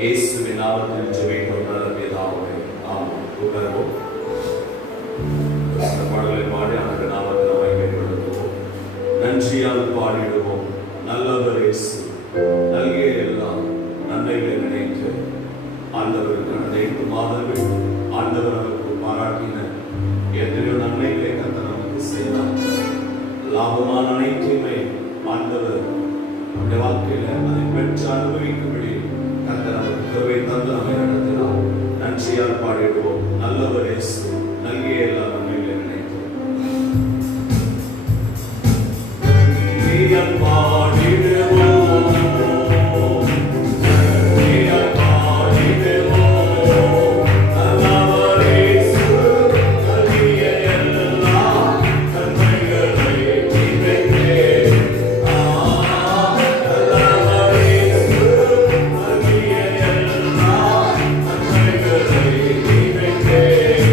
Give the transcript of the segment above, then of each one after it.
இயேசுவின் நாமத்தில் ஜெபிக்கிறோம் நல்ல பிதாவே. ஆமென். உட்காருவோம். இந்த பாடலை பாடி அந்த நாமத்தை நம்மை மேம்படுத்துவோம். நன்றியால் பாடிடுவோம். நல்லவர் இயேசு நல்கிய எல்லாம் நன்மைகளை நினைத்து ஆண்டவருக்கு அனைத்து மாதங்கள் ஆண்டவர் நமக்கு பாராட்டின எத்தனையோ நன்மைகளை கர்த்தர் நமக்கு செய்தார். லாபமான அனைத்தையுமே ஆண்டவர் நம்முடைய வாழ்க்கையில அதை பெற்று அனுபவிக்கும்படி கர்த்தர் நமக்கு கிருபை தந்து நம்மை நடத்தினார். நன்றியால் பாடிடுவோம். நல்லவர் இயேசு நல்கிய எல்லா நன்மைகளை நினைத்து பாடிடுவோம். Yeah.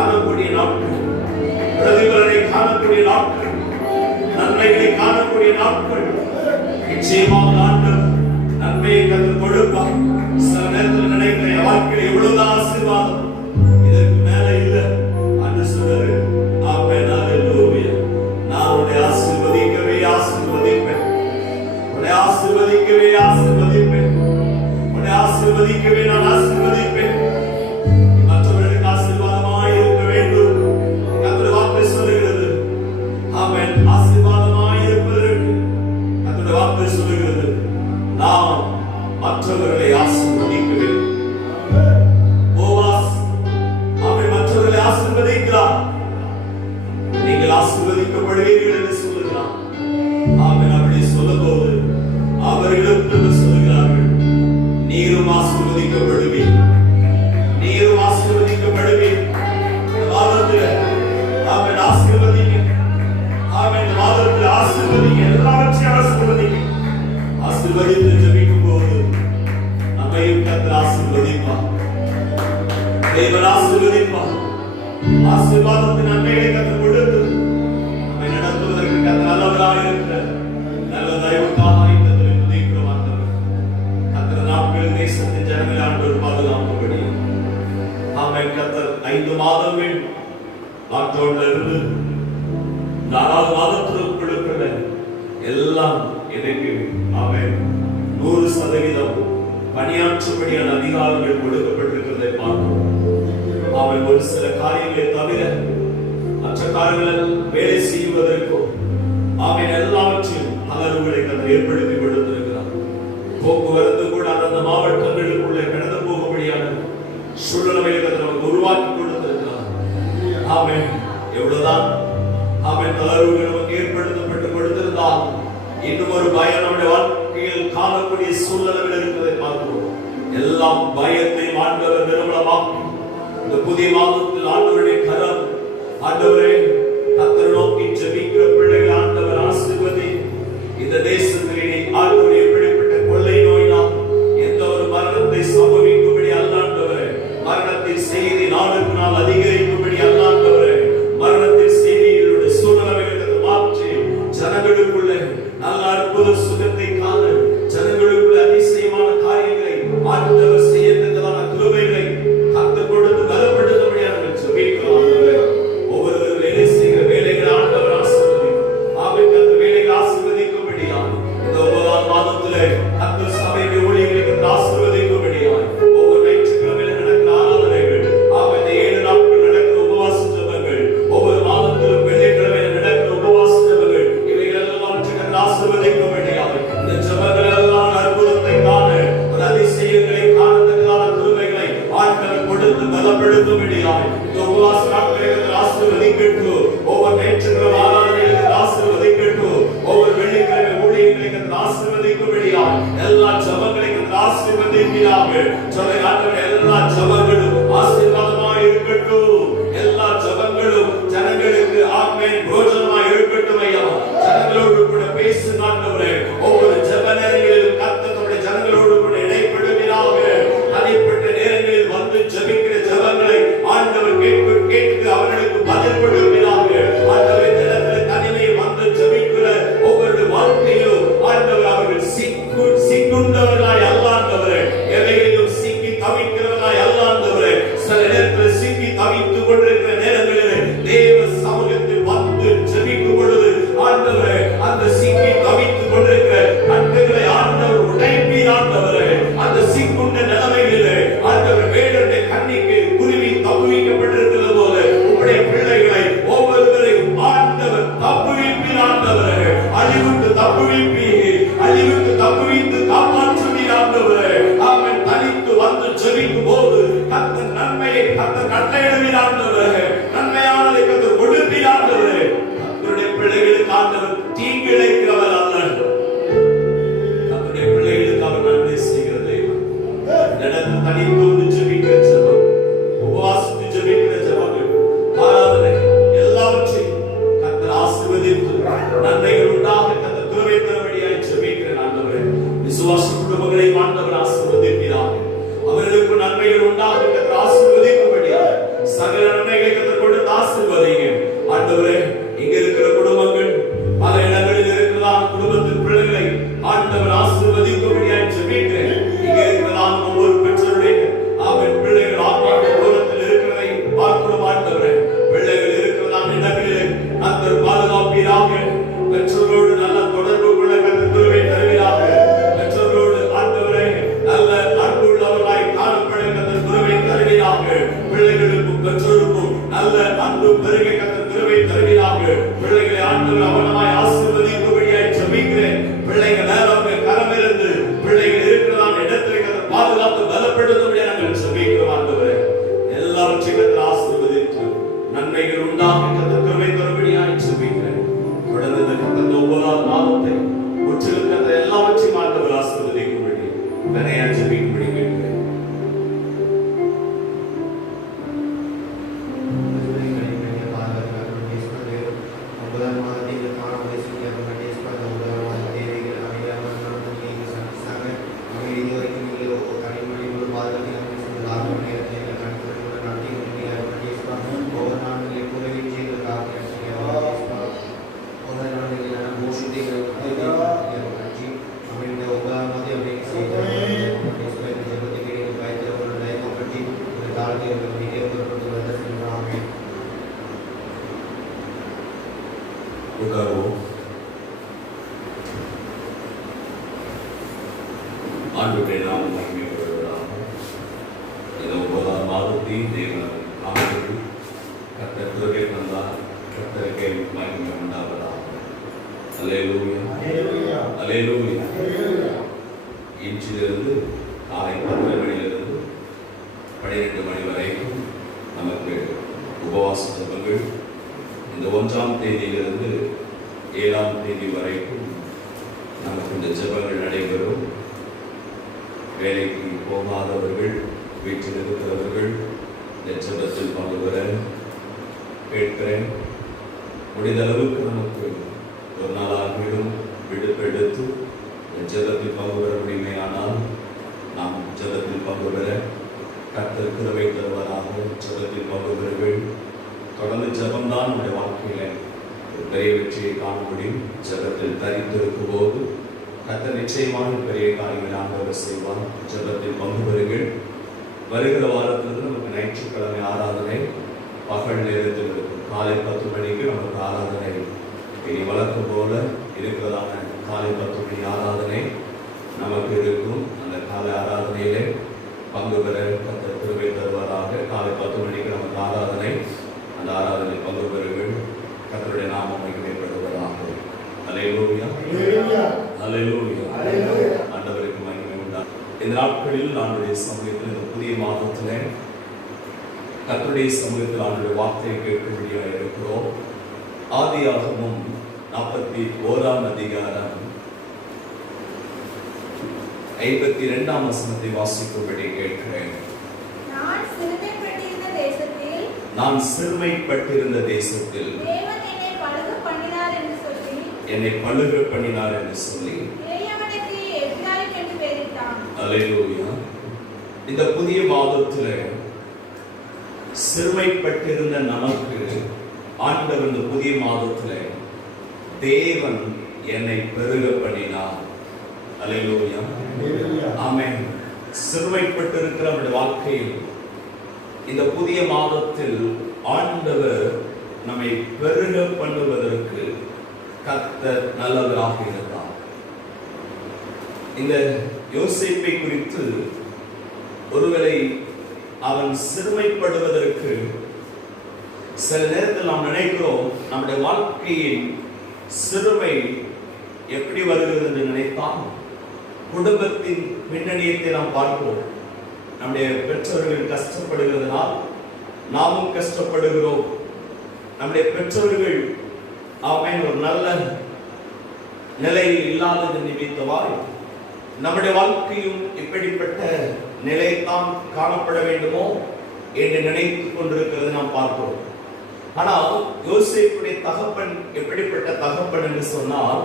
காணக்கூடிய நாட்கள், பிரதிபலனை காணக்கூடிய நாட்கள், நன்மைகளை காணக்கூடிய நாட்கள். நிச்சயமாக ஆண்டவர் நன்மையை கற்று கொடுப்பார். சில நேரத்தில் நினைக்கிற வாழ்க்கையில் எவ்வளவுதான் ஆசீர்வாதம், இதற்கு மேல இல்லை என்று சொல்றாரு. ஆமென், அல்லேலூயா. நான் உன்னை ஆசீர்வதிக்கவே ஆசீர்வதிப்பேன், உன்னை ஆசீர்வதிக்கவே ஆசீர்வதிப்பேன், உன்னை ஆசீர்வதிக்கவே நான் ஆசீர்வதிப்பேன். மற்றவர்களுக்கு ஆசீர்வாதமாய் இருக்க வேண்டும். கர்த்தருடைய வார்த்தை சொல்லுகிறது. ஆமென். ஆசீர்வாதமாய் இருப்பதற்கு கர்த்தருடைய வார்த்தை சொல்லுகிறது. நாம் மற்றவர்களை ஆசீர்வதிக்க வேண்டும். போவாஸ் அவன் மற்றவர்களை ஆசீர்வதிக்கிறார். நீங்கள் ஆசீர்வதிக்கப்படுவீர்கள் என்று சொல்லுகிறார். அவன் அப்படி சொல்லும்போது அவர்களுக்கு சொல்லுகிறார்கள், நீரும் ஆசீர்வதிக்கப்படுவீர், நீரும் ஆசீர்வதிக்கப்படுவீர். வாதத்தில் அவன் ஆசீர்வதிக்க, அவன் வாதத்தில் ஆசீர்வதிக்க, எல்லாவற்றையும் ஆசீர்வதிக்க. ஆசீர்வதித்து ஜெபிக்கும் போது நம்மையும் கர்த்தர் ஆசீர்வதிப்பார். தேவன் ஆசீர்வதிப்பார். ஆசீர்வாதத்தின் நன்மைகளை கர்த்தர் கொடுத்து நம்மை நடத்துவதற்கு கர்த்தர் நல்லவராக இருக்கிறார். நல்ல தயவுக்காக இந்த துதிக்கிறோம். ஆண்டவர் கர்த்தர் நாட்களில் தேசத்தின் ஜனங்களை ஆண்டவர் பாதுகாப்பும்படி ஆமென். கர்த்தர் 5 மாதங்கள் லாக்டவுன்ல இருந்து 4வது மாதத்திற்குள் இருக்கிற எல்லாம் எனக்கு ஆமென் 100% பணியாற்றும்படியான அதிகாரங்கள் கொடுக்கப்பட்டிருக்கிறதை பார்க்கிறோம். அவன் ஒரு சில காரியங்களை தவிர மற்ற காரியங்கள் வேலை செய்வதற்கும் அவன் எல்லாவற்றையும் அகர்வுகளை கண்டு ஏற்படுத்தி கொடுத்திருக்கிறார். போக்குவரத்து கூட அந்த மாவட்டங்களுக்குள்ளே கடந்து போகும்படியான சூழ்நிலைகளை நமக்கு உருவாக்கி கொடுத்திருக்கிறார். அவன் எவ்வளவுதான் அவன் தளர்வுகள் நமக்கு ஏற்படுத்தப்பட்டு கொடுத்திருந்தால் இன்னும் ஒரு பயம் நம்முடைய வாழ்க்கையில் காணக்கூடிய சூழ்நிலைகள் இருக்கிறதை பார்க்கிறோம். எல்லாம் பயத்தை ஆண்டவர் நிர்மூலமாக்கி இந்த புதிய மாதத்தில் ஆண்டவருடைய கரம், ஆண்டவரே கர்த்தரை நோக்கி ஜெபிக்கிற பிள்ளைகள் ஆண்டவர் ஆசீர்வதி. இந்த தேசத்திலே ஆண்டவரே எப்படிப்பட்ட கொள்ளை நோயினால் எந்த ஒரு மரணத்தை சம்பவிக்கும்படி அல்லாண்டவரே, மரணத்தின் செய்தி நாளுக்கு நாள் அதிகரிக்கும்படி அல்லாண்டவரே, மரணத்தின் செய்திகளுடைய சூழ்நிலைகளை மாற்றி ஜனங்களுக்குள்ளே நல்ல அற்புத சுகத்தை காண, ஜனங்களுக்குள்ள அதிசயமான காரியங்களை ஆண்டவர் செய்யத்தக்கதான கிருபைகளை கர்த்தர் கொடுத்து பலப்படுத்தும்படியாக ஜெபிக்கிறோம். ஒவ்வொரு வேலை செய்கிற வேலைகளை ஆண்டவர் ஆசீர்வதி. ஆமென். கர்த்தர் வேலைகளை ஆசீர்வதிக்கும்படியாக இந்த 9வது மாதத்திலே கர்த்தர் சபையை ஊழியர்களுக்கு ஆசீர்வதிக்கும்படியாக ஒவ்வொரு ஞாயிற்றுக்கிழமையில நடக்கிற ஆராதனைகள், ஆமென், 7 நாட்கள் நடக்கிற உபவாச ஜெபங்கள், ஒவ்வொரு மாதத்திலும் வெள்ளிக்கிழமையில நடக்கிற உபவாச ஜெபங்கள், இவைகள் எல்லாம் ஆசீர்வதிக்கும்படியாக இந்த ஜெபங்கள் எல்லாம் அற்புதத்தை காண, ஒரு அதிசயங்களை காணத்தக்கதான கிருபைகளை ஆண்டவர் கொடுத்து பலப்படுத்தும்படியாக இந்த உபவாச நாட்களை ஆசீர்வதிக்கட்டும். ஒவ்வொரு ஞாயிற்றுக்கிழமை ஆராதனைகளுக்கு ஆசீர்வதிக்கட்டும். ஒவ்வொரு வெள்ளிக்கிழமை ஊழியர்களுக்கு ஆசீர்வதிக்கும்படியாக எல்லா ஜெபங்களையும் ஆசீர்வதிப்பீராக. சொல்லுங்க ஆண்டவரே, எல்லா ஜெபங்களும் ஆசீர்வாதமாய் இருக்கட்டும். எல்லா ஜெபங்களும் ஜனங்களுக்கு ஆமென் பிரோஜனமாய் இருக்கட்டும். ஐயா, ஜனங்களோடு கூட பேசுங்க ஆண்டவரே. ஒவ்வொரு ஜெப நேரங்களிலும் கர்த்தர் தம்முடைய ஜனங்களோடு கூட இடைப்படுவீராக. தனிப்பட்ட நேரங்களில் வந்து ஜெபிக்கிற ஜெபங்களை ஆண்டவர் கேட்க அவர்களுக்கு பதில் கொடுப்பீராக. ஆண்டவரே, இந்த இடத்துல தனிமையில் வந்து ஜெபிக்கிற ஒவ்வொரு வாழ்க்கையிலும் ஆண்டவர் அவர்கள் சிக்குண்டவர்களாய் அல்லாண்டவரே, எவைகளிலும் சிக்கி தவிக்கிறவர்களாய் அல்லாண்டவரே, சில நேரத்தில் சிக்கி தவித்துக் கொண்டிருக்கிற நேரங்களில் தேவ சமூகத்தில் வந்து பெருக கர்த்தர் கிருபை தருவீராக. பிள்ளைகளை ஆண்டவர் அவனமாய் ஆசீர்வதிக்கும்படியாய் ஜெபிக்கிறேன். பிள்ளைகள் மேலவங்க கரமிருந்து பிள்ளைகள் இருக்கிறதான இடத்துல கர்த்தர் பாதுகாத்து பலப்படுத்தும்படியா நாங்கள் ஜெபிக்கிறோம் ஆண்டவரே. எல்லாவற்றையும் கர்த்தர் ஆசீர்வதித்து நன்மைகள் உண்டாக கர்த்தர் கிருபை தரும்படியாய் ஜெபிக்கிறேன். தொடர்ந்து இந்த கர்த்தர் ஒவ்வொரு நாமத்தை முற்றிலும் கர்த்தர் எல்லாவற்றையும் ஆண்டவர் ஆசீர்வதிக்கும்படி நிறைய ஜெபிக்கும்படி கேட்கிறேன். ஆண்டவரே நாமம் மகிமைப்படுவதாக. இந்த 9ஆம் மாதத்தை தேவன் அமைத்து கர்த்தர் கிருபை தந்தார். கர்த்தருக்கே மகிமை உண்டாவதாக. அல்லேலூயா, அல்லேலூயா. இன்றிலிருந்து காலை 10 மணியிலிருந்து 12 மணி வரைக்கும் நமக்கு உபவாச ஜெபங்கள். இந்த 1ஆம் தேதியிலிருந்து 7ஆம் தேதி வரைக்கும் நமக்கு இந்த ஜெபங்கள் நடைபெறும். வேலைக்கு போகாதவர்கள், வீட்டில் இருக்கிறவர்கள் இந்த ஜெபத்தில் பங்கு பெற கேட்கிறேன். முடிந்த அளவுக்கு நமக்கு ஒரு நாளாகிடும் விடுப்பெடுத்து ஜெபத்தில் பங்கு பெற முடியுமேயானால் நாம் ஜெபத்தில் பங்கு பெற கர்த்தர் கிருபை தருவதாக. ஜெபத்தில் பங்கு பெறுங்கள். தொடர்ந்து ஜெபம்தான் நம்முடைய வாழ்க்கையில ஒரு பெரிய வெற்றியை காண முடியும். ஜெபத்தில் தரித்திருக்கும் போது கர்த்தர் நிச்சயமாக பெரிய காரியங்களை ஆண்டவர் செய்வார். ஜெபத்தில் பங்கு பெறுங்கள். வருகிற வாரத்திலிருந்து நமக்கு ஞாயிற்றுக்கிழமை ஆராதனை பகல் நேரத்தில் இருக்கும். காலை 10 மணிக்கு நமக்கு ஆராதனை இனி வழக்கம் போல இருக்கிறதான காலை 10 மணி ஆராதனை நமக்கு இருக்கும். அந்த காலை ஆராதனையிலே பங்கு பெற கர்த்தர் கிருபை தருவதாக. காலை 10 மணிக்கு நமக்கு ஆராதனை. அந்த ஆராதனை பங்கு பெறுங்கள். கர்த்தருடைய நாமம் மகிமைப்படுவதாக. அல்லேலூயா, அல்லேலூயா, அல்லேலூயா. ஆண்டவருக்கு மகிமை உண்டாகும். இந்த நாட்களில் ஆண்டவருடைய சமூகத்தில், இந்த புதிய மாதத்திலே கர்த்தருடைய சமூகத்தில் ஆண்டவருடைய வார்த்தையை கேட்கும்படியாக இருக்கிறோம். ஆதியாகமம் 41ஆம் அதிகாரம் 52ஆம் வசனத்தை வாசிக்கும்படி கேட்கிறேன். நான் சிறுமைப்பட்டிருந்த தேசத்தில் என்னை பழுக பண்ணினார் என்று சொல்லி அல்லேலூயா. இந்த புதிய மாதத்தில் சிறுமைப்பட்டிருந்த நமக்கு ஆண்டவர் இந்த புதிய மாதத்தில் தேவன் என்னை பெருக பண்ணினார். அல்லேலூயா, ஆமென். சிறுமைப்பட்டிருக்கிற நம்முடைய வாழ்க்கையில் இந்த புதிய மாதத்தில் ஆண்டவர் நம்மை பெருக பண்ணுவதற்கு கர்த்தர் நல்லவராக இருந்தார். இந்த யோசேப்பை குறித்து ஒருவேளை அவன் சிறுமைப்படுவதற்கு சில நேரத்தில் நாம் நினைக்கிறோம், நம்முடைய வாழ்க்கையின் சிறுமை எப்படி வருகிறது என்று நினைத்தால் குடும்பத்தின் பின்னணியத்தை நாம் பார்க்கிறோம். நம்முடைய பெற்றோர்கள் கஷ்டப்படுகிறதுனால் நாமும் கஷ்டப்படுகிறோம். நம்முடைய பெற்றோர்கள் அவன் ஒரு நல்ல நிலையில் இல்லாதது நிமித்தமாய் நம்முடைய வாழ்க்கையும் இப்படிப்பட்ட நிலைத்தான் காணப்பட வேண்டுமோ என்று நினைத்துக் கொண்டிருக்கிறது நாம் பார்க்கிறோம். ஆனால் யோசேப்புடைய தகப்பன் எப்படிப்பட்ட தகப்பன் என்று சொன்னால்,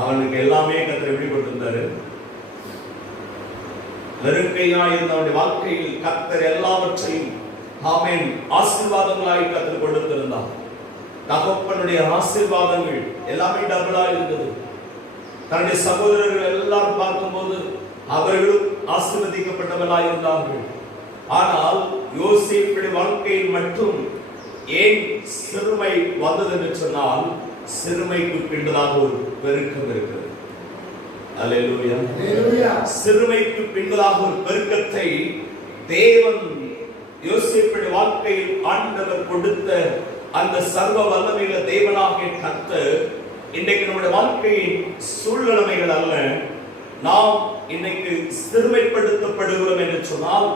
அவனுக்கு எல்லாமே கர்த்தர் எப்படி கொடுத்திருந்தாரு? வெறுங்கையா இருந்த அவனுடைய வாழ்க்கையில் கர்த்தர் எல்லாவற்றையும் ஆமென் ஆசீர்வாதங்களாய் கர்த்தர் கொடுத்திருந்தார். தகப்பனுடைய ஆசீர்வாதங்கள் எல்லாமே டபுளா இருந்தது. தன்னுடைய சகோதரர்கள் எல்லாரும் பார்க்கும்போது அவர்களும் ஆசீர்வதிக்கப்பட்டவர்களாய் இருந்தார்கள். ஆனால் யோசேப்புடைய வாழ்க்கையில் மட்டும் ஏன் சிறுமை வந்தது என்று சொன்னால், சிறுமைக்கு பின்னதாக ஒரு பெருக்கம் இருக்கிறது. அல்லேலூயா, அல்லேலூயா. சிறுமைக்கு பின்னதாக ஒரு பெருக்கத்தை தேவன் யோசேப்புடைய வாழ்க்கையில் ஆண்டவர் கொடுத்த அந்த சர்வ வல்லமையுள்ள தேவனாகிய கர்த்தர் இன்றைக்கு நம்முடைய வாழ்க்கையின் சூழ்நிலைகள் அல்ல, நாம் இன்னைக்கு சிறுமைப்படுத்தப்படுகிறோம் என்று சொன்னால்,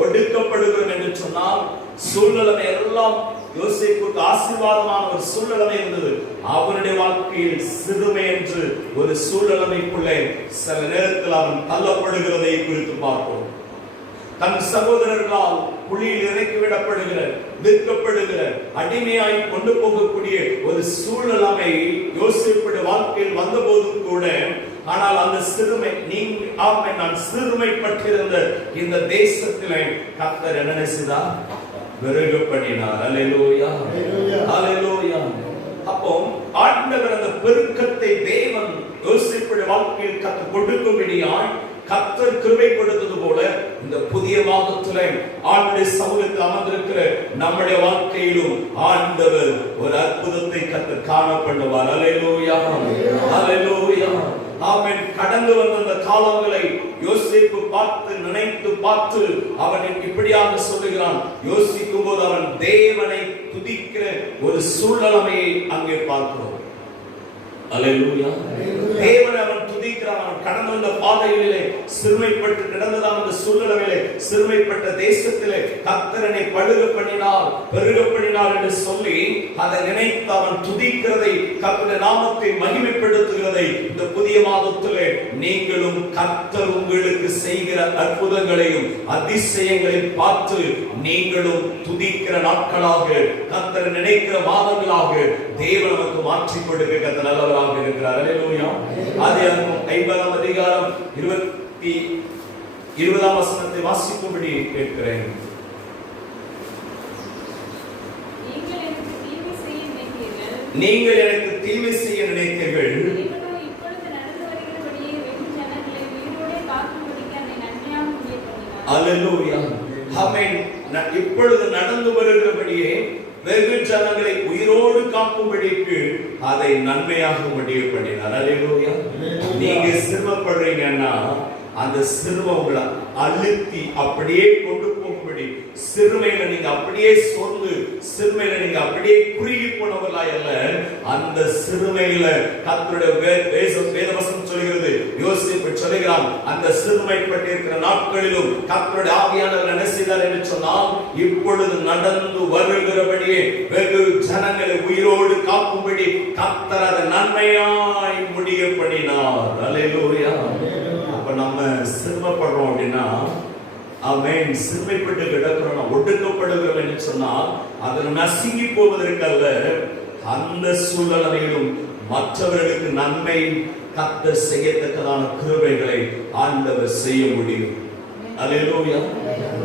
ஒடுக்கப்படுகிறோம் என்று சொன்னால், சூழ்நிலை எல்லாம் யோசேப்புக்கு ஆசீர்வாதமான ஒரு சூழ்நிலை இருந்தது. அவனுடைய வாழ்க்கையில் சிறுமை என்று ஒரு சூழ்நிலைக்குள்ளே சில நேரத்தில் அவன் தள்ளப்படுகிறதை குறித்து பார்ப்போம். தன் சகோதரர்களால் குழியில் இறக்கிவிடப்படுகிற, விற்கப்படுகிற, அடிமையாய் கொண்டு போகக்கூடிய ஒரு சூழ்நிலை யோசேப்புடைய வாழ்க்கையில் வந்த போதும் கூட, ஆனால் அந்த சிறுமை நான் சிறுமைப்பட்டிருந்த இந்த தேசத்திலே கர்த்தர் என்ன செய்தார்? பெருக பண்ணினார். அல்லேலூயா, அல்லேலூயா. அப்போ ஆண்டவர் அந்த பெருக்கத்தை தேவன் யோசேப்புடைய வாழ்க்கையில் கர்த்தர் கொடுக்கும்படியாய் கர்த்தர் கிருபை கொடுத்தது போல இந்த புதிய மாதத்திலே ஆண்டுடைய சமூகத்தில் அமர்ந்திருக்கிற நம்முடைய வாழ்க்கையிலும் ஆண்டவர் ஒரு அற்புதத்தை கர்த்தர் காண பண்ணுவார். அல்லேலூயா, அல்லேலூயா. ஆமென். கடந்து வந்த அந்த காலங்களை யோசேப்பு பார்த்து நினைத்து பார்த்து அவன் இப்படியாக சொல்லுகிறான். யோசிக்கும் போது அவன் தேவனை துதிக்கிற ஒரு சூழ்நிலையை அங்கே பார்க்கிறோம். அல்லேலூயா. தேவனை அவன் துதிக்கிறான். அவன் கடந்து வந்த பாதைகளிலே சிறுமைப்பட்டு கிடந்ததான அந்த சூழ்நிலையிலே, சிறுமைப்பட்ட தேசத்திலே கர்த்தரனை பழுக பண்ணினார், பெருக பண்ணினார் என்று சொல்லி அதை நினைத்து அவன் துதிக்கிறதை, கர்த்தருடைய நாமத்தை மகிமைப்படுத்துகிறதை இந்த புதிய மாதத்திலே நீங்களும் கர்த்தர் உங்களுக்கு செய்கிற அற்புதங்களையும் அதிசயங்களையும் பார்த்து நீங்களும் துதிக்கிற நாட்களாக, கர்த்தரை நினைக்கிற மாதங்களாக தேவன் நமக்கு மாற்றி கொடுக்க கர்த்தர் நல்லவராக இருக்கிறார். அல்லேலூயா. ஆதியாகமம் 50ஆம் அதிகாரம் 20ஆம் வசனத்தை வாசிக்கும்படி கேட்கிறேன். நீங்கள் எனக்கு தீமை செய்ய நினைத்தீர்கள், அல்லேலூயா. ஆமென். இப்பொழுது நடந்து வருகிறபடியே வெகு ஜனங்களை உயிரோடு காக்கும்படிக்கு அதை நன்மையாக முடிவு பண்ணினார். அல்லேலூயா. நீங்க சிரமப்படுறீங்கன்னா அந்த சிறுமை உங்களை அழுத்தி அப்படியே கொண்டு போகும்படி, சிறுமையில நீங்க அப்படியே சொந்து, சிறுமையில நீங்க அப்படியே குறுகி போனவர்களா அல்ல, அந்த சிறுமையில கர்த்தருடைய வேதவசனம் சொல்கிறது, யோசேப்பு சொல்லுகிறான், அந்த சிறுமைப்பட்டிருக்கிற நாட்களிலும் கர்த்தருடைய ஆவியானவர் என்ன செய்தார் என்று சொன்னால், இப்பொழுது நடந்து வருகிறபடியே வெகு ஜனங்களை உயிரோடு காக்கும்படி கர்த்தர் அதை நன்மையாய் முடிய பண்ணினார். அல்லேலூயா. அப்ப நம்ம சிறுமைப்படுறோம் அப்படின்னா, ஆமென், சிறுமைப்பட்டு கிடக்கிறோம், ஒடுக்கப்படுகிறோம் என்று சொன்னால் அதை நசுங்கி போவதற்கல்ல, அந்த சூழ்நிலையிலும் மற்றவர்களுக்கு நன்மை கர்த்தர் செய்யத்தக்கதான கிருபைகளை ஆண்டவர் செய்ய முடியும். அல்லேலூயா.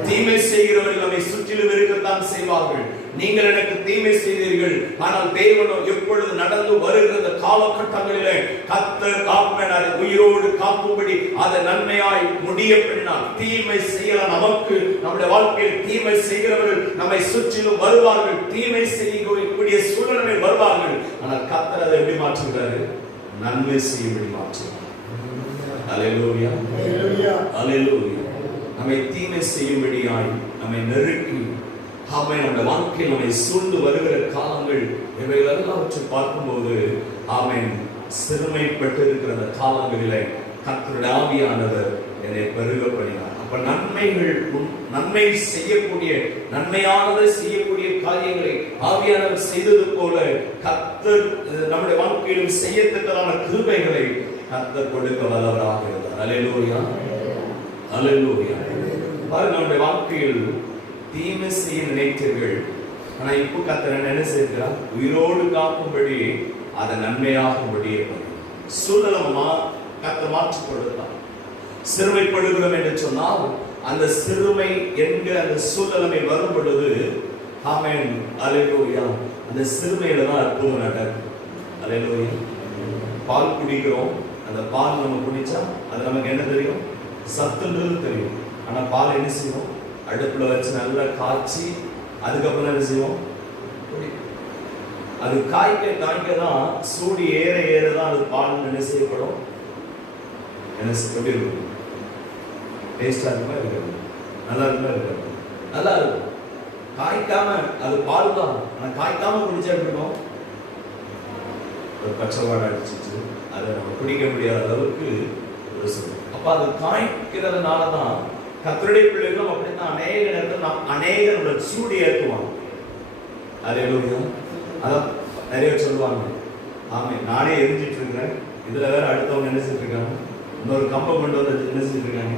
தீமை செய்கிறவர்கள் நம்மை சுற்றிலும் இருக்கத்தான் செய்வார்கள். நீங்கள் எனக்கு தீமை செய்தீர்கள், ஆனால் தேவனோ எப்பொழுது நடந்து வருகிற காலகட்டங்களிலே கர்த்தர் காப்பனாரை உயிரோடு காக்கும்படி அதை நன்மையாய் முடிய பண்ணினார். தீமை செய்யலாம், நமக்கு நம்முடைய வாழ்க்கையில் தீமை செய்கிறவர்கள் நம்மை சுற்றிலும் வருவார்கள், தீமை செய்யக்கூடிய சூழ்நிலை வருவார்கள். ஆனால் கர்த்தர் அதை எப்படி மாற்றுகிறாரு? நன்மை செய்யும்படி மாற்றுகிறார். அல்லேலூயா, அல்லேலூயா. நம்மை தீமை செய்யும்படியாய் நம்மை நெருக்கி, ஆமென், நம்முடைய வாழ்க்கையில் நம்மை சூழ்ந்து வருகிற காலங்கள் இவைகள் எல்லாவற்றை பார்க்கும்போது, ஆமென், சிறுமைப்பட்டிருக்கிற அந்த காலங்களிலே கர்த்தருடைய ஆவியானவர் என்னை பெருக பண்ணினார். அப்ப நன்மை செய்யக்கூடிய, நன்மையானதை செய்யக்கூடிய காரியங்களை ஆவியானவர் செய்தது போல கர்த்தர் நம்முடைய வாழ்க்கையிலும் செய்யத்தக்கதான கிருபைகளை கர்த்தர் கொடுக்க வல்லவராக இருந்தார். அல்லேலூயா, அல்லேலூயா. பாருங்க, நம்முடைய வாழ்க்கையில் தீமை செய்ய நினைத்தீர்கள், ஆனா இப்போ கர்த்தர் என்ன செய்கிறார்? உயிரோடு காக்கும்படி அதை நன்மையாக முடிய சூழ்நிலமா கர்த்தர் மாற்றிக் கொடுத்தார். சிறுமைப்படுகிறோம் என்று சொன்னால் அந்த சிறுமை என்கிற அந்த சூழ்நிலை வரும் பொழுது, ஆமென், அல்லேலூயா, அந்த சிறுமையில தான் அற்புதம் நடக்கும். அல்லேலூயா. பால் குடிக்கிறோம், அந்த பால் நம்ம குடிச்சா அது நமக்கு என்ன தெரியும்? சத்துன்றது தெரியும். ஆனா பால் என்ன செய்வோம்? அடுப்புல வச்சு நல்லா காய்ச்சி அதுக்கப்புறம் என்ன செய்வோம்? அது காய்க்க தான் சூடு ஏற ஏறதான் அது பால் என்ன செய்யப்படும்? என்ன எப்படி இருக்கும்? டேஸ்டா இருக்குமா? இருக்காது. நல்லா இருக்குமா? இருக்காது. நல்லா இருக்கும். காய்க்காம அது பால் தான், ஆனா காய்க்காம குடிச்சா எப்படி இருக்கும்? ஒரு பச்சைவாடை அடிச்சிச்சு, அதை நம்ம குடிக்க முடியாத அளவுக்கு ஒரு சொல்லும். அப்ப அது காய்க்கிறதுனாலதான் கர்த்தருடைய பிள்ளைகளும் அப்படித்தான் அநேக நேரத்தில் நாம் அநேக சூடு ஏற்றுவாங்க. அல்லேலூயா. அதான் நிறைய சொல்லுவாங்க, ஆமே நானே எரிஞ்சிட்டு இருக்கிறேன், இதுல வேற அடுத்தவங்க என்ன செஞ்சுட்டு இருக்காங்க, இன்னொரு கம்பம் கொண்டு வந்து என்ன செஞ்சுட்டு இருக்காங்க,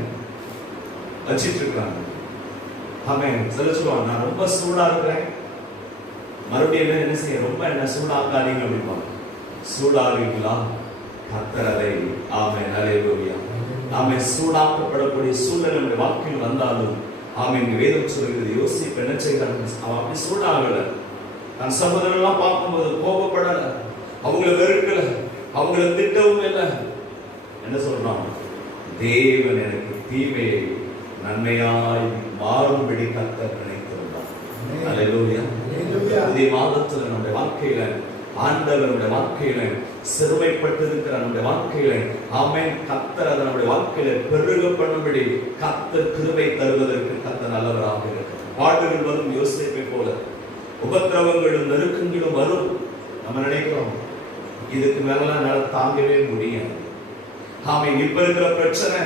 வச்சிட்டு இருக்காங்க. ஆமே சில சொல்லுவாங்க, நான் ரொம்ப சூடா இருக்கிறேன், மறுபடியும் என்ன செய்ய, ரொம்ப என்ன சூடாக்காதீங்க அப்படிம்பாங்க. சூடாகிறீங்களா? கர்த்தர் அதை ஆமே அல்லேலூயா. ஆமே சூடாக்கப்படக்கூடிய சூழ்நிலை நம்முடைய வாழ்க்கையில் வந்தாலும் ஆமே வேதம் சொல்கிறது, யோசிப்பு என்ன செய்யறாங்க, அவன் அப்படி சூடாகல. தன் சகோதரெல்லாம் பார்க்கும்போது கோபப்படல, அவங்கள வெறுக்கல, அவங்கள திட்டவும் இல்லை. என்ன சொல்றான்? தேவன் எனக்கு தீமையை நன்மையாய் மாறும்படி கர்த்தர் நினைத்திருந்தார். அல்லேலூயா. புதிய மாதத்துல நம்முடைய வாழ்க்கையில ஆண்டவர் நம்முடைய வாழ்க்கையில சிறுமைப்பட்டு இருக்கிற நம்முடைய வாழ்க்கையில ஆமென் கர்த்தர் அதை நம்முடைய வாழ்க்கையில பெருக பண்ணும்படி கர்த்தர் கிருபை தருவதற்கு கர்த்தர் நல்லவராக இருக்கிறார். பாடுகள் வரும் யோசேப்பை போல, உபத்திரவங்களும் நெருக்கங்களும் வரும். நம்ம நினைக்கிறோம் இதுக்கு மேலாம் என்னால தாங்கவே முடியாது. ஆமென் இப்ப இருக்கிற பிரச்சனை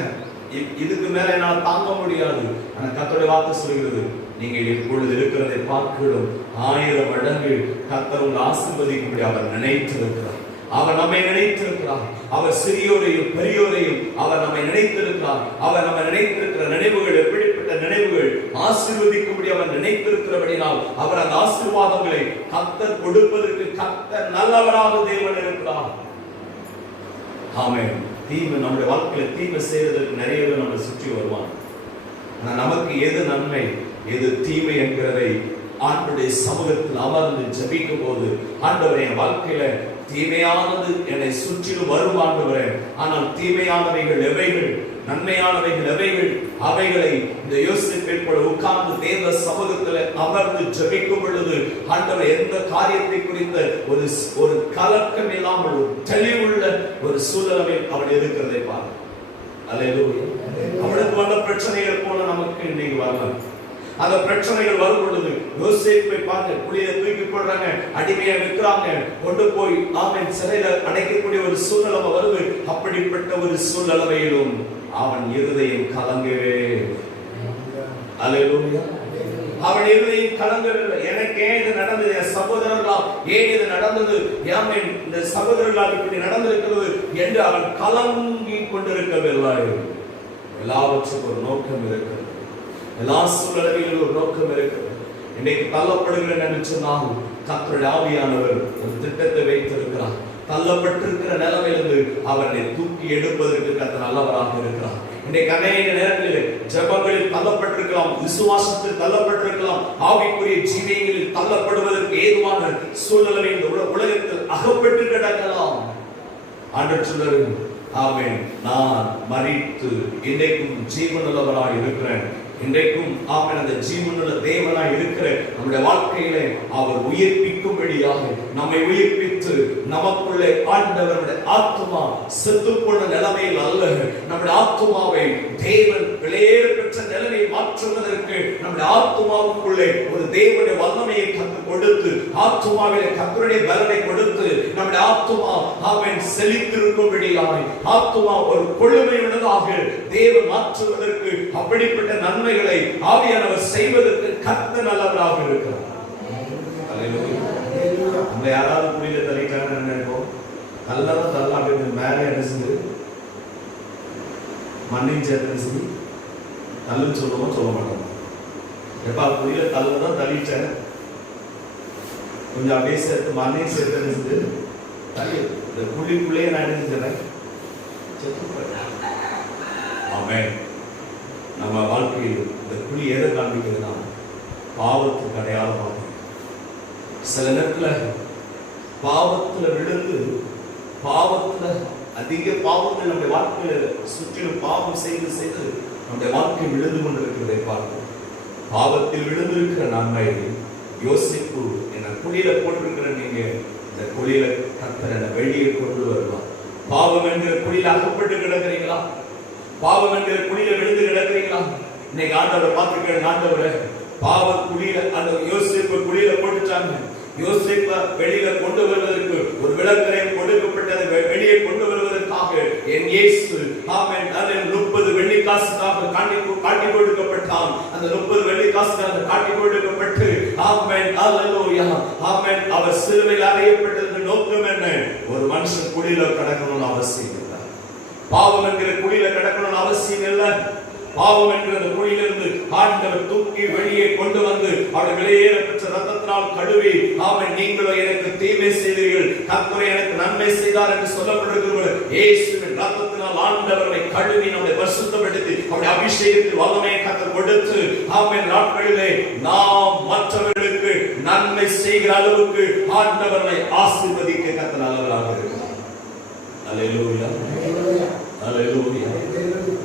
இதுக்கு மேல என்னால தாங்க முடியாது. ஆனா கர்த்தருடைய வார்த்தை சொல்கிறது, நீங்கள் இப்பொழுது இருக்கிறதை பார்க்கிறோம் 1000 மடங்கு கர்த்தர் உங்களை ஆசீர்வதிக்கும்படி அவர் நினைத்திருக்கிறார். அவர் நம்மை நினைத்திருக்கிறார். அவர் சிறியோரையும் பெரியோரையும் அவர் நம்மை நினைத்திருக்கிறார். அவர் நம்ம நினைத்திருக்கிற நினைவுகள் எப்படிப்பட்ட நினைவுகள், ஆசீர்வதிக்கும்படி அவர் நினைத்திருக்கிறபடினால் அவர் அந்த ஆசீர்வாதங்களை கர்த்தர் கொடுப்பதற்கு கர்த்தர் நல்லவராக தேவன் இருக்கிறார். ஆமென். தீமை நம்முடைய வாழ்க்கையில தீமை செய்வதற்கு நிறைய பேர் நம்மை சுற்றி வருவாங்க. ஆனா நமக்கு எது நன்மை எது தீமை என்கிறதை ஆண்டவருடைய சமூகத்தில் அமர்ந்து ஜெபிக்கும் போது, ஆண்டவரே என் வாழ்க்கையில தீமையானது என்னை சுற்றிலும் வரும் ஆண்டவரே, ஆனால் தீமையானவைகள் எவைகள், நன்மையானவைகள் எவைகள், அவைகளை இந்த யோசேப்பை போல உட்கார்ந்து தேவ சமூகத்தில் அமர்ந்து ஜெபிக்கும் பொழுது ஆண்டவர் எந்த காரியத்தை குறித்த ஒரு கலக்கம் இல்லாமல் ஒரு தெளிவுள்ள ஒரு சூழலில் அவன் இருக்கிறதை பாரு. அல்லேலூயா. அவனுக்கு வந்த பிரச்சனைகள் போல நமக்கு இன்னைக்கு வரலாம். அந்த பிரச்சனைகள் வரும் பொழுது யோசேப்பை பாருங்க, குழியில தூக்கி போடுறாங்க, அடிமையா விற்கிறாங்க, கொண்டு போய் ஆமென் சிறையில அடைக்கக்கூடிய ஒரு சூழ்நிலை வருது. அப்படிப்பட்ட ஒரு சூழ்நிலையிலும் அவன் இருதயம் கலங்கவே, அல்லேலூயா, அவன் இருதயம் கலங்கவில்லை. எனக்கு ஏன் இது நடந்தது, என் சகோதரர்களால் ஏன் இது நடந்தது, ஆமென் இந்த சகோதரர்களால் இப்படி நடந்திருக்கிறது என்று அவன் கலங்கி கொண்டிருக்கவில்லை. எல்லாவற்றுக்கும் ஒரு நோக்கம் இருக்கிறது, எல்லா சூழ்நிலைகளிலும் ஒரு நோக்கம் இருக்கிறது. இன்னைக்கு தள்ளப்படுகிற நினைச்சோம், கர்த்தருடைய ஆவியானவர் ஒரு திட்டத்தை வைத்திருக்கிறார். தள்ளப்பட்டிருக்கிற நிலைமையிலிருந்து அவரை தூக்கி எடுப்பதற்கு கர்த்தர் நல்லவராக இருக்கிறார். இன்னைக்கு அநேக நேரங்களில் ஜெபங்களில் தள்ளப்பட்டிருக்கலாம், விசுவாசத்தில் தள்ளப்பட்டிருக்கலாம், ஆவிக்குரிய ஜீவியங்களில் தள்ளப்படுவதற்கு ஏதுவான சூழ்நிலை இந்த உலகத்தில் அகப்பட்டு கிடக்கலாம். ஆண்டவர் சொல்றாரு, ஆமென் நான் மரித்து இன்றைக்கும் ஜீவனுள்ளவராய் இருக்கிறேன். இன்றைக்கும் ஆமென் அந்த ஜீவனுள்ள தேவனாய் இருக்கிற நம்முடைய வாழ்க்கையிலே அவர் உயிர்ப்பிக்கும்படியாக நம்மை உயிர்ப்பித்து நமக்குள்ளே ஆண்டவருடைய ஆத்துமா செத்து போன நிலைமையில் அல்ல, நம்முடைய ஆத்துமாவை தேவன் விலையேற பெற்ற நிலையை மாற்றுவதற்கு நம்முடைய ஆத்துமாவுக்குள்ளே ஒரு தேவனுடைய வல்லமையை கொடுத்து, ஆத்துமாவிலே கர்த்தருடைய பலனை கொடுத்து நம்முடைய ஆத்துமா ஆமென் செழித்திருக்கும்படியாக ஆத்துமா ஒரு கொழுமையுள்ளதாக தேவன் மாற்றுவதற்கு அப்படிப்பட்ட நன்மைகளை ஆவியானவர் செய்வதற்கு கர்த்தர் நல்லவராக இருக்கிறார். அல்லேலூயா. நம்ம யாராவது குழியில தள்ளிட்டாங்கன்னு நினைப்போம், நல்லதான் தள்ள அப்படி மேலே என்ன செஞ்சு மண்ணின் சேர்த்து தள்ளுன்னு சொல்லுவோம், சொல்ல மாட்டோம். எப்பா குழியில தள்ளதான் தள்ளிட்டேன், கொஞ்சம் அப்படியே சேர்த்து மண்ணையும் சேர்த்து தள்ளி இந்த குழிக்குள்ளேயே நான் என்ன செஞ்சேன். ஆமென். நம்ம வாழ்க்கையில் இந்த குழி எதை காண்பிக்கிறதுனா பாவத்துக்கு அடையாளமாக. சில நேரத்தில் பாவத்துல விழுந்து, பாவத்துல அதிக பாவங்கள் நம்முடைய வாழ்க்கையில சுற்றிலும் பாவம் செய்து செய்து நம்முடைய வாழ்க்கை விழுந்து கொண்டிருக்கிறதை பார்ப்போம். பாவத்தில் விழுந்திருக்கிற நன்மை யோசிப்பு என்ன குழியில போட்டிருக்கிற நீங்க இந்த குழியில கர்த்தர் என்ன வெளியே கொண்டு வருவார். பாவம் என்கிற குழியில அகப்பட்டு கிடக்கிறீங்களா? பாவம் என்கிற குழியில விழுந்து கிடக்கிறீங்களா? இன்னைக்கு ஆண்டவரை பார்த்து கேளுங்க, ஆண்டவரே பாவ குழியில அந்த யோசேப்பு குழியில போட்டுட்டாங்க. யோசேப்பை வெளியில கொண்டு வருவதற்கு ஒரு விளக்கரையும் கொடுக்கப்பட்டது. வெளியே கொண்டு வருவதற்காக என் இயேசு ஆமென் அதில் 30 வெள்ளிக்காசுக்காக காட்டி கொடுக்கப்பட்டான். அந்த 30 வெள்ளிக்காசுக்காக காட்டி கொடுக்கப்பட்டு ஆமென் அல்லேலூயா ஆமென் அவர் சிலுவையில் அறையப்பட்டதன் நோக்கம் என்ன? ஒரு மனுஷன் குழியில கிடக்கணும்னு அவசியம் இல்லை. பாவம் என்கிற குழியில கிடக்கணும்னு அவசியம் இல்லை. பாவம் என்கிற அந்த குழியிலிருந்து ஆண்டவர் தூக்கி வெளியே கொண்டு வந்து அவர் வெளியேற பெற்ற ரத்தத்தினால் கழுவி ஆமென் நீங்களோ எனக்கு தீமை செய்தீர்கள், கர்த்தர் எனக்கு நன்மை செய்தார் என்று சொல்லப்பட்டிருக்கிறது. இயேசுவின் ரத்தத்தினால் ஆண்டவரை கழுவி நம்மை பரிசுத்தப்படுத்தி அவருடைய அபிஷேகத்தில் வல்லமையை கர்த்தர் கொடுத்து ஆமென் நாட்களிலே நாம் மற்றவர்களுக்கு நன்மை செய்கிற அளவுக்கு ஆண்டவரை ஆசீர்வதிக்க கர்த்தர் நல்லவராக இருக்கிறார். அல்லேலூயா அல்லேலூயா.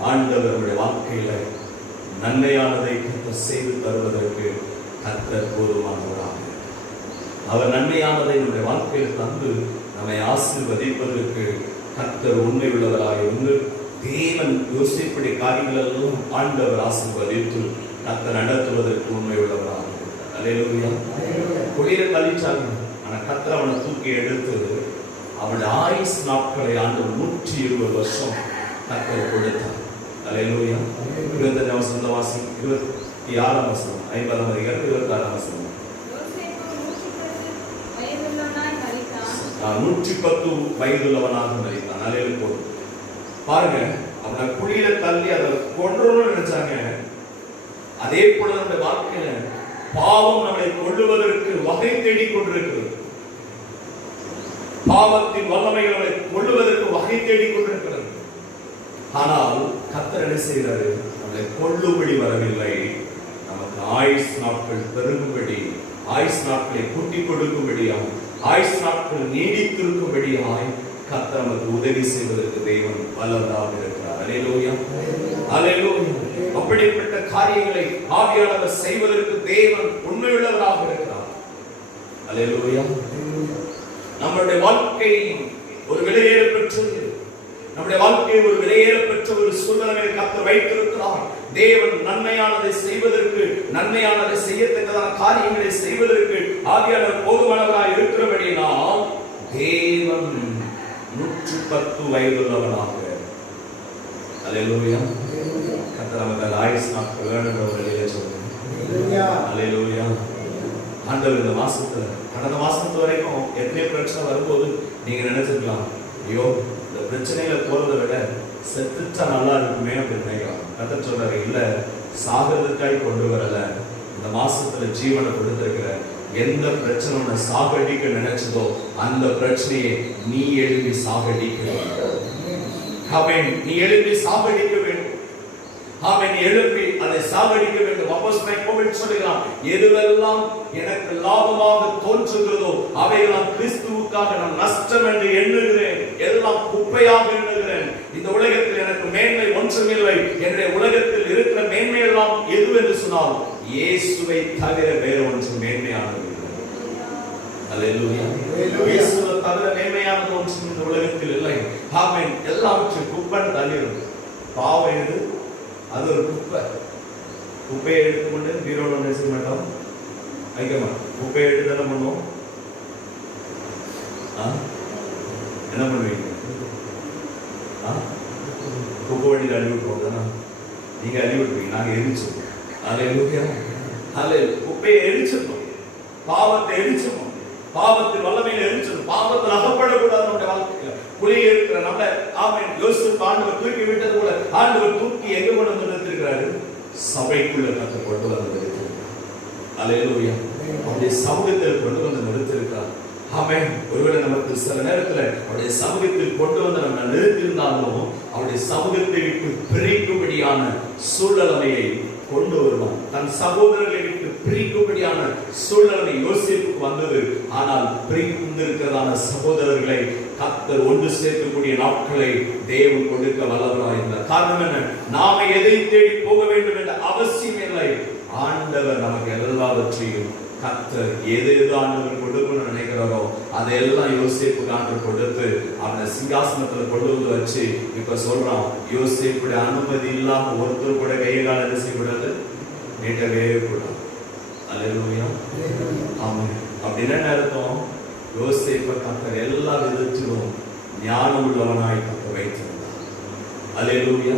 ஆண்டவருடைய வாழ்க்கையில நன்மையானதை கர்த்தர் செய்து தருவதற்கு கர்த்தர் போதுமானவராக, அவர் நன்மையானதை நம்முடைய வாழ்க்கையில் தந்து நம்மை ஆசீர்வதிப்பதற்கு கர்த்தர் உண்மை உள்ளவராக இருந்து தேவன் யோசிப்படி காரியங்கள் எல்லாம் ஆண்டவர் ஆசீர்வதித்து கர்த்தர் நடத்துவதற்கு உண்மை உள்ளவராக. அல்லேலூயா. குளிர கழிச்சாங்க, ஆனா கர்த்தர் அவனை தூக்கி எடுத்து அவனுடைய ஆயுஸ் நாட்களை ஆண்டவர் 120 வருஷம் கர்த்தர் கொடுத்தார். அல்லேலூயா. 25 வசனம் வாசி, 26 வசனம், 50 அதிகாரம் 26 வசனம். 110 வயதுள்ளவனாக மரித்தான். அல்லேலூயா. பாருங்க, அவனை குழியில தள்ளி அதை கொன்றணும்னு நினைச்சாங்க. அதே போல நம்முடைய வாழ்க்கையில பாவம் நம்மை கொள்ளுவதற்கு வகை தேடிக் கொண்டிருக்கிறது. பாவத்தின் வல்லமைகள் நம்மை கொள்ளுவதற்கு வகை தேடிக் கொண்டிருக்கிறது. ஆனால் கர்த்தர் என்ன செய்கிறாரு? நம்மை கொள்ளும்படி வரவில்லை, நமக்கு ஆயுஸ் நாட்கள் பெருகும்படி, ஆயுஸ் நாட்களை கூட்டி கொடுக்கும்படியாய், ஆயுஸ் நாட்கள் நீடித்திருக்கும்படியாய் கர்த்தர் நமக்கு உதவி செய்வதற்கு தேவன் வல்லவராக இருக்கிறார். அல்லேலூயா அல்லேலூயா. அப்படிப்பட்ட காரியங்களை ஆவியானவர் செய்வதற்கு தேவன் உண்மையுள்ளவராக இருக்கிறார். அல்லேலூயா. நம்முடைய வாழ்க்கை ஒரு விலையேற பெற்றது. நம்முடைய வாழ்க்கையை ஒரு விலையேற பெற்ற ஒரு சூழ்நிலையை கர்த்தர் வைத்திருக்கிறார். தேவன் நன்மையானதை செய்வதற்கு, நன்மையானதை செய்யத்தக்கதான காரியங்களை செய்வதற்கு ஆவியானவர் போதுமானவராய் இருக்கிறபடியால் தேவன் 110 வயதுள்ளவனாக அல்லேலூயா கர்த்தர் நமக்கு ஆயுஸ் நாட்கள் வேண்டும் ஒரு நிலையில சொல்லுங்க. அல்லேலூயா. ஆண்டவர் இந்த மாசத்துல, கடந்த மாசத்து வரைக்கும் எத்தனை பிரச்சனை வரும்போது நீங்க நினைச்சிருக்கலாம், ஐயோ இந்த பிரச்சனையில போறதை விட செத்துட்டா நல்லா இருக்குமே அப்படின்னு நினைக்கலாம். கர்த்தர் சொல்றாரு, இல்ல, சாகிறதுக்காய் கொண்டு வரல, இந்த மாசத்துல ஜீவனை கொடுத்திருக்கிற. எந்த பிரச்சனை உன்னை சாகடிக்க நினைச்சதோ அந்த பிரச்சனையை நீ எழுப்பி சாகடிக்க வேண்டும். நீ எழுப்பி சாகடிக்க வேண்டும். அவன் எழுப்பி அதை சாகடிக்க வேண்டும். அப்போஸ்தலன் பவுல் சொல்கிறான், எதுவெல்லாம் எனக்கு லாபமாக தோன்றுகிறதோ அவையெல்லாம் கிறிஸ்துவுக்காக நான் நஷ்டம் என்று எண்ணுகிறேன், எல்லாம் குப்பையாக எண்ணுகிறேன். இந்த உலகத்தில் எனக்கு மேன்மை ஒன்றுமில்லை. என்னுடைய உலகத்தில் இருக்கிற மேன்மை எல்லாம் எது என்று சொன்னால் இயேசுவை தவிர வேறு ஒன்றும் மேன்மையானது இல்லை. அல்லேலூயா. இயேசுவை தவிர மேன்மையானது ஒன்றும் இந்த உலகத்தில் இல்லை. ஆமென். எல்லாவற்றையும் குப்பைன்னு தள்ளிடும். பாவம் எது? அது ஒரு குப்பை. குப்பையை எடுத்துக்கொண்டு பீரோல ஒன்று செய்ய மாட்டோம், வைக்க மாட்டோம். குப்பையை எடுத்து என்ன பண்ணுவோம்? என்ன பண்ணுவீங்க? குப்பை வண்டியில் அள்ளி விட்டுருவோம். நீங்க அள்ளி விட்டுருவீங்க, நாங்க எரிச்சிருக்கோம். குப்பையை எரிச்சிருக்கோம், பாவத்தை எரிச்சிருக்கோம், பாவத்தின் வல்லமையில எரிச்சிருக்கோம். பாவத்தில் அகப்படக்கூடாது. நம்முடைய வாழ்க்கையில குழியில் இருக்கிற நம்ம ஆமென் யோசிப்பு ஆண்டவர் தூக்கி விட்டது போல ஆண்டவர் தூக்கி எங்க கொண்டு வந்து நிறுத்திருக்கிறாரு? சபைக்குள்ள கர்த்தர் கொண்டு வந்து நிறுத்திருக்கிறார். அல்லேலூயா. அவருடைய சமூகத்தில் கொண்டு வந்து நிறுத்திருக்கிறார். ஆமென். ஒருவேளை நமக்கு சில நேரத்துல அவருடைய சமூகத்தில் கொண்டு வந்து நம்ம நிறுத்திருந்தாலும் அவருடைய சமூகத்தை விட்டு பிரிக்கும்படியான சூழ்நிலையை கொண்டு வருவான். தன் சகோதரர்களை விட்டு பிரிக்கும்படியான சூழ்நிலை யோசேப்புக்கு வந்தது. ஆனால் பிரிந்திருக்கிறதான சகோதரர்களை கர்த்தர் ஒன்று சேர்க்கக்கூடிய நாட்களை தேவன் கொடுக்க வல்லவராய் இருந்தார். காரணம் என்ன? நாம எதை தேடி போக வேண்டும் என்ற அவசியம் இல்லை. ஆண்டவர் நமக்கு எல்லாவற்றையும் கர்த்தர் எது ஆண்டவர் கொடுக்கணும்னு நினைக்கிறாரோ அதெல்லாம் யோசேப்புக்கு ஆண்டவர் கொடுத்து அவனை சிங்காசனத்துல கொண்டு வந்து வச்சு இப்ப சொல்றான், யோசேப்புடைய அனுமதி இல்லாம ஒருத்தர் கூட கையை கால என்ன செய்யக்கூடாது, நீட்டவே கூடாது. அல்லேலூயா. ஆமென். அப்படின்னா என்ன அர்த்தம்? யோசேப்பை கர்த்தர் எல்லா விதத்திலும் ஞானம் உள்ளவனாய் கர்த்தர் வைத்திருந்தார். அல்லேலூயா.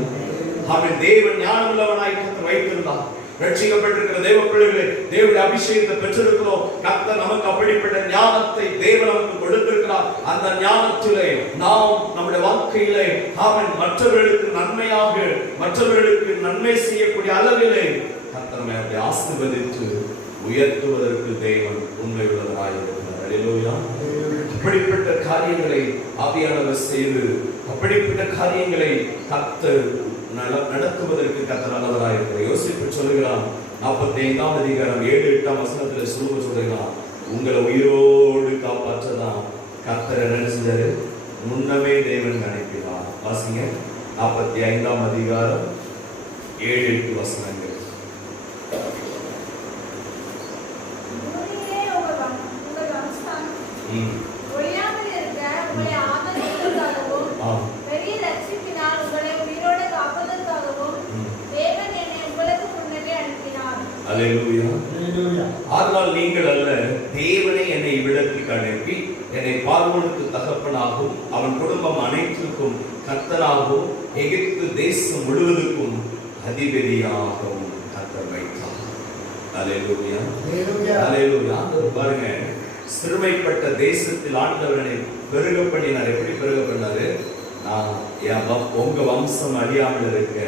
ஆமென். தேவன் ஞானம் உள்ளவனாய் கர்த்தர் வைத்திருந்தார். ரட்சிக்கப்பட்டிருக்கிற தேவ பிள்ளைகளே, தேவனுடைய அபிஷேகத்தை பெற்றிருக்கிறோம். கர்த்தர் நமக்கு அப்படிப்பட்ட ஞானத்தை தேவன் நமக்கு கொடுத்திருக்கிறார். அந்த ஞானத்திலே நாம் நம்முடைய வாழ்க்கையிலே ஆமென் மற்றவர்களுக்கு நன்மையாக, மற்றவர்களுக்கு நன்மை செய்யக்கூடிய அளவிலே கர்த்தர் நம்மை அப்படி ஆசீர்வதித்து உயர்த்துவதற்கு தேவன் உண்மை உள்ளவராய் இருக்கிறார். அல்லேலூயா. அப்படிப்பட்ட காரியங்களை ஆவியானவர் செய்து, அப்படிப்பட்ட காரியங்களை கர்த்தர் நடத்துவதற்கு கர்த்தர் நல்லவராய் இருக்கிறார். யோசிப்பு சொல்லுகிறான் 45ஆம் அதிகாரம் 7-8 வசனத்தில் சொல்லுகிறான், உங்களை உயிரோடு காப்பாற்றதான் கர்த்தர் என்ன செஞ்சாரு? முன்னமே தேவன் அனுப்பினார். வாசிங்க 45ஆம் அதிகாரம் 7-8 வசனங்கள். ஆதலால் நீங்கள் அல்ல, தேவனை என்னை இவ்விடத்திற்கு அனுப்பி என்னை பார்வோனுக்கு தகப்பனாகவும் அவன் குடும்பம் அனைத்திற்கும் கர்த்தராகவும் எகிப்து தேசம் முழுவதுக்கும் அதிபதியாகவும் கர்த்தர் வைத்தார். அல்லேலூயா. அல்லேலூயா. பாருங்க, சிறுமைப்பட்ட தேசத்தில் ஆண்டவனை பெருக பண்ணினார். எப்படி பெருக பண்ணாரு? நான் உங்க வம்சம் அழியாமல் இருக்க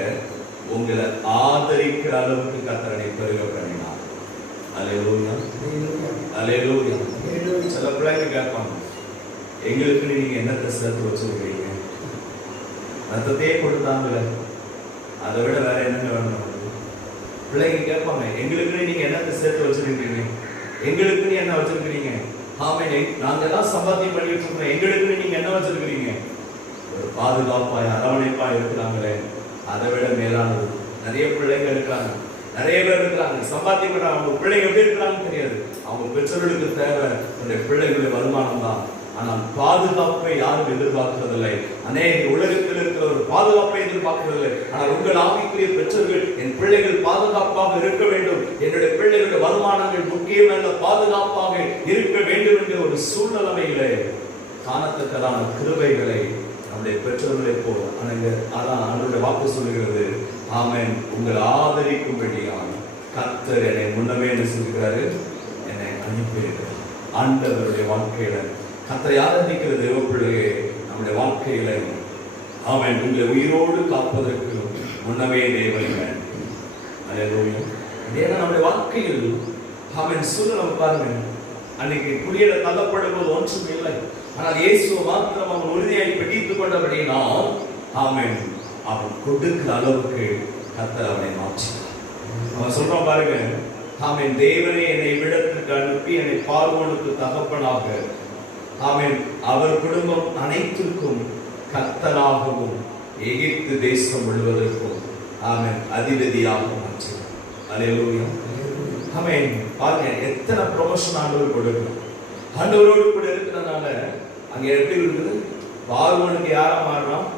உங்களை ஆதரிக்கிற அளவுக்கு கர்த்தரை பெருக பண்ணினார். அல்லேலூயா. அல்லேலூயா. சில பிள்ளைங்க கேட்பாங்க, எங்களுக்கு நீங்க என்னத்தை சேர்த்து வச்சிருக்கீங்க? ரத்தத்தையே கொடுத்தாங்களே, அதை விட வேற என்னங்க வேணும்? பிள்ளைங்க கேட்பாங்க, எங்களுக்கு நீங்க என்னத்தை சேர்த்து வச்சிருக்கீங்க? எங்களுக்கு என்ன வச்சிருக்கீங்க? ஆமென். நாங்க எல்லாம் சம்பாத்தியம் பண்ணிட்டு இருக்கோம், எங்களுக்கு நீங்க என்ன வச்சிருக்கீங்க? ஒரு பாதுகாப்பாய் அரவணைப்பாய் இருக்கிறாங்களே, அதை விட மேலானது. நிறைய பிள்ளைங்க இருக்கிறாங்க, நிறைய பேர் இருக்கிறாங்க, சம்பாத்தியம் பண்றாங்க. அவங்க பிள்ளைங்க எப்படி இருக்கிறாங்கன்னு தெரியாது. அவங்க பெற்றோர்களுக்கு தேவை அந்த பிள்ளைகளுடைய வருமானம் தான். ஆனால் பாதுகாப்பை யாரும் எதிர்பார்க்கிறதில்லை. அநேக உலகத்தில் இருக்கிற ஒரு பாதுகாப்பை எதிர்பார்க்கிறதில்லை. ஆனால் உங்கள் ஆவிக்குரிய பெற்றோர்கள், என் பிள்ளைகள் பாதுகாப்பாக இருக்க வேண்டும், என்னுடைய பிள்ளைகளுடைய வருமானங்கள் முக்கியமல்ல, பாதுகாப்பாக இருக்க வேண்டும் என்ற ஒரு சூழ்நிலையிலே காணத்தக்கதான கிருபைகளை நம்முடைய பெற்றோர்களை போல் அதான் அவருடைய வாக்கு சொல்லுகிறது. ஆமென். உங்களை ஆதரிக்கும்படியான கர்த்தர் என்னை முன்னமே என்ன சொல்கிறாரு? என்னை அனுப்பியிருக்கிறார். ஆண்டவருடைய வாழ்க்கையில கர்த்தரை ஆதரிக்கிற தேவ பிள்ளையே, நம்முடைய வாழ்க்கையில ஆமென் உங்களை உயிரோடு காப்பதற்கு முன்னமே தேவன். அல்லேலூயா. ஏன்னா நம்முடைய வாழ்க்கையில் ஆமென் நம்ம பாருங்க, அன்னைக்கு குடியில தள்ளப்படும் போது ஒன்றும் இல்லை. ஆனால் இயேசு மாத்திரம் அவன் உறுதியாய் பிடித்துக் கொண்டபடியினால் ஆமென் அவன் கொடுக்கிற அளவுக்கு கர்த்தர் அவனை மாற்றினார். அவன் சொல்றான் பாருங்க, ஆமென், தேவனே என்னை இவ்விடத்திற்கு அனுப்பி என்னை பார்வோனுக்கு தகப்பனாக ஆமென் அவர் குடும்பம் அனைத்திற்கும் கர்த்தராகவும் எகிப்து தேசம் முழுவதற்கும் ஆமென் அதிபதியாக மாற்றினார். அல்லேலூயா. ஆமென். பாருங்க, எத்தனை ப்ரமோஷன் ஆண்டவர் கொடுக்கணும். ஆண்டவரோடு கூட இருக்கிறதுனால அங்க எப்படி இருக்குது? பார்வோனுக்கு யாரா மாறுறான்?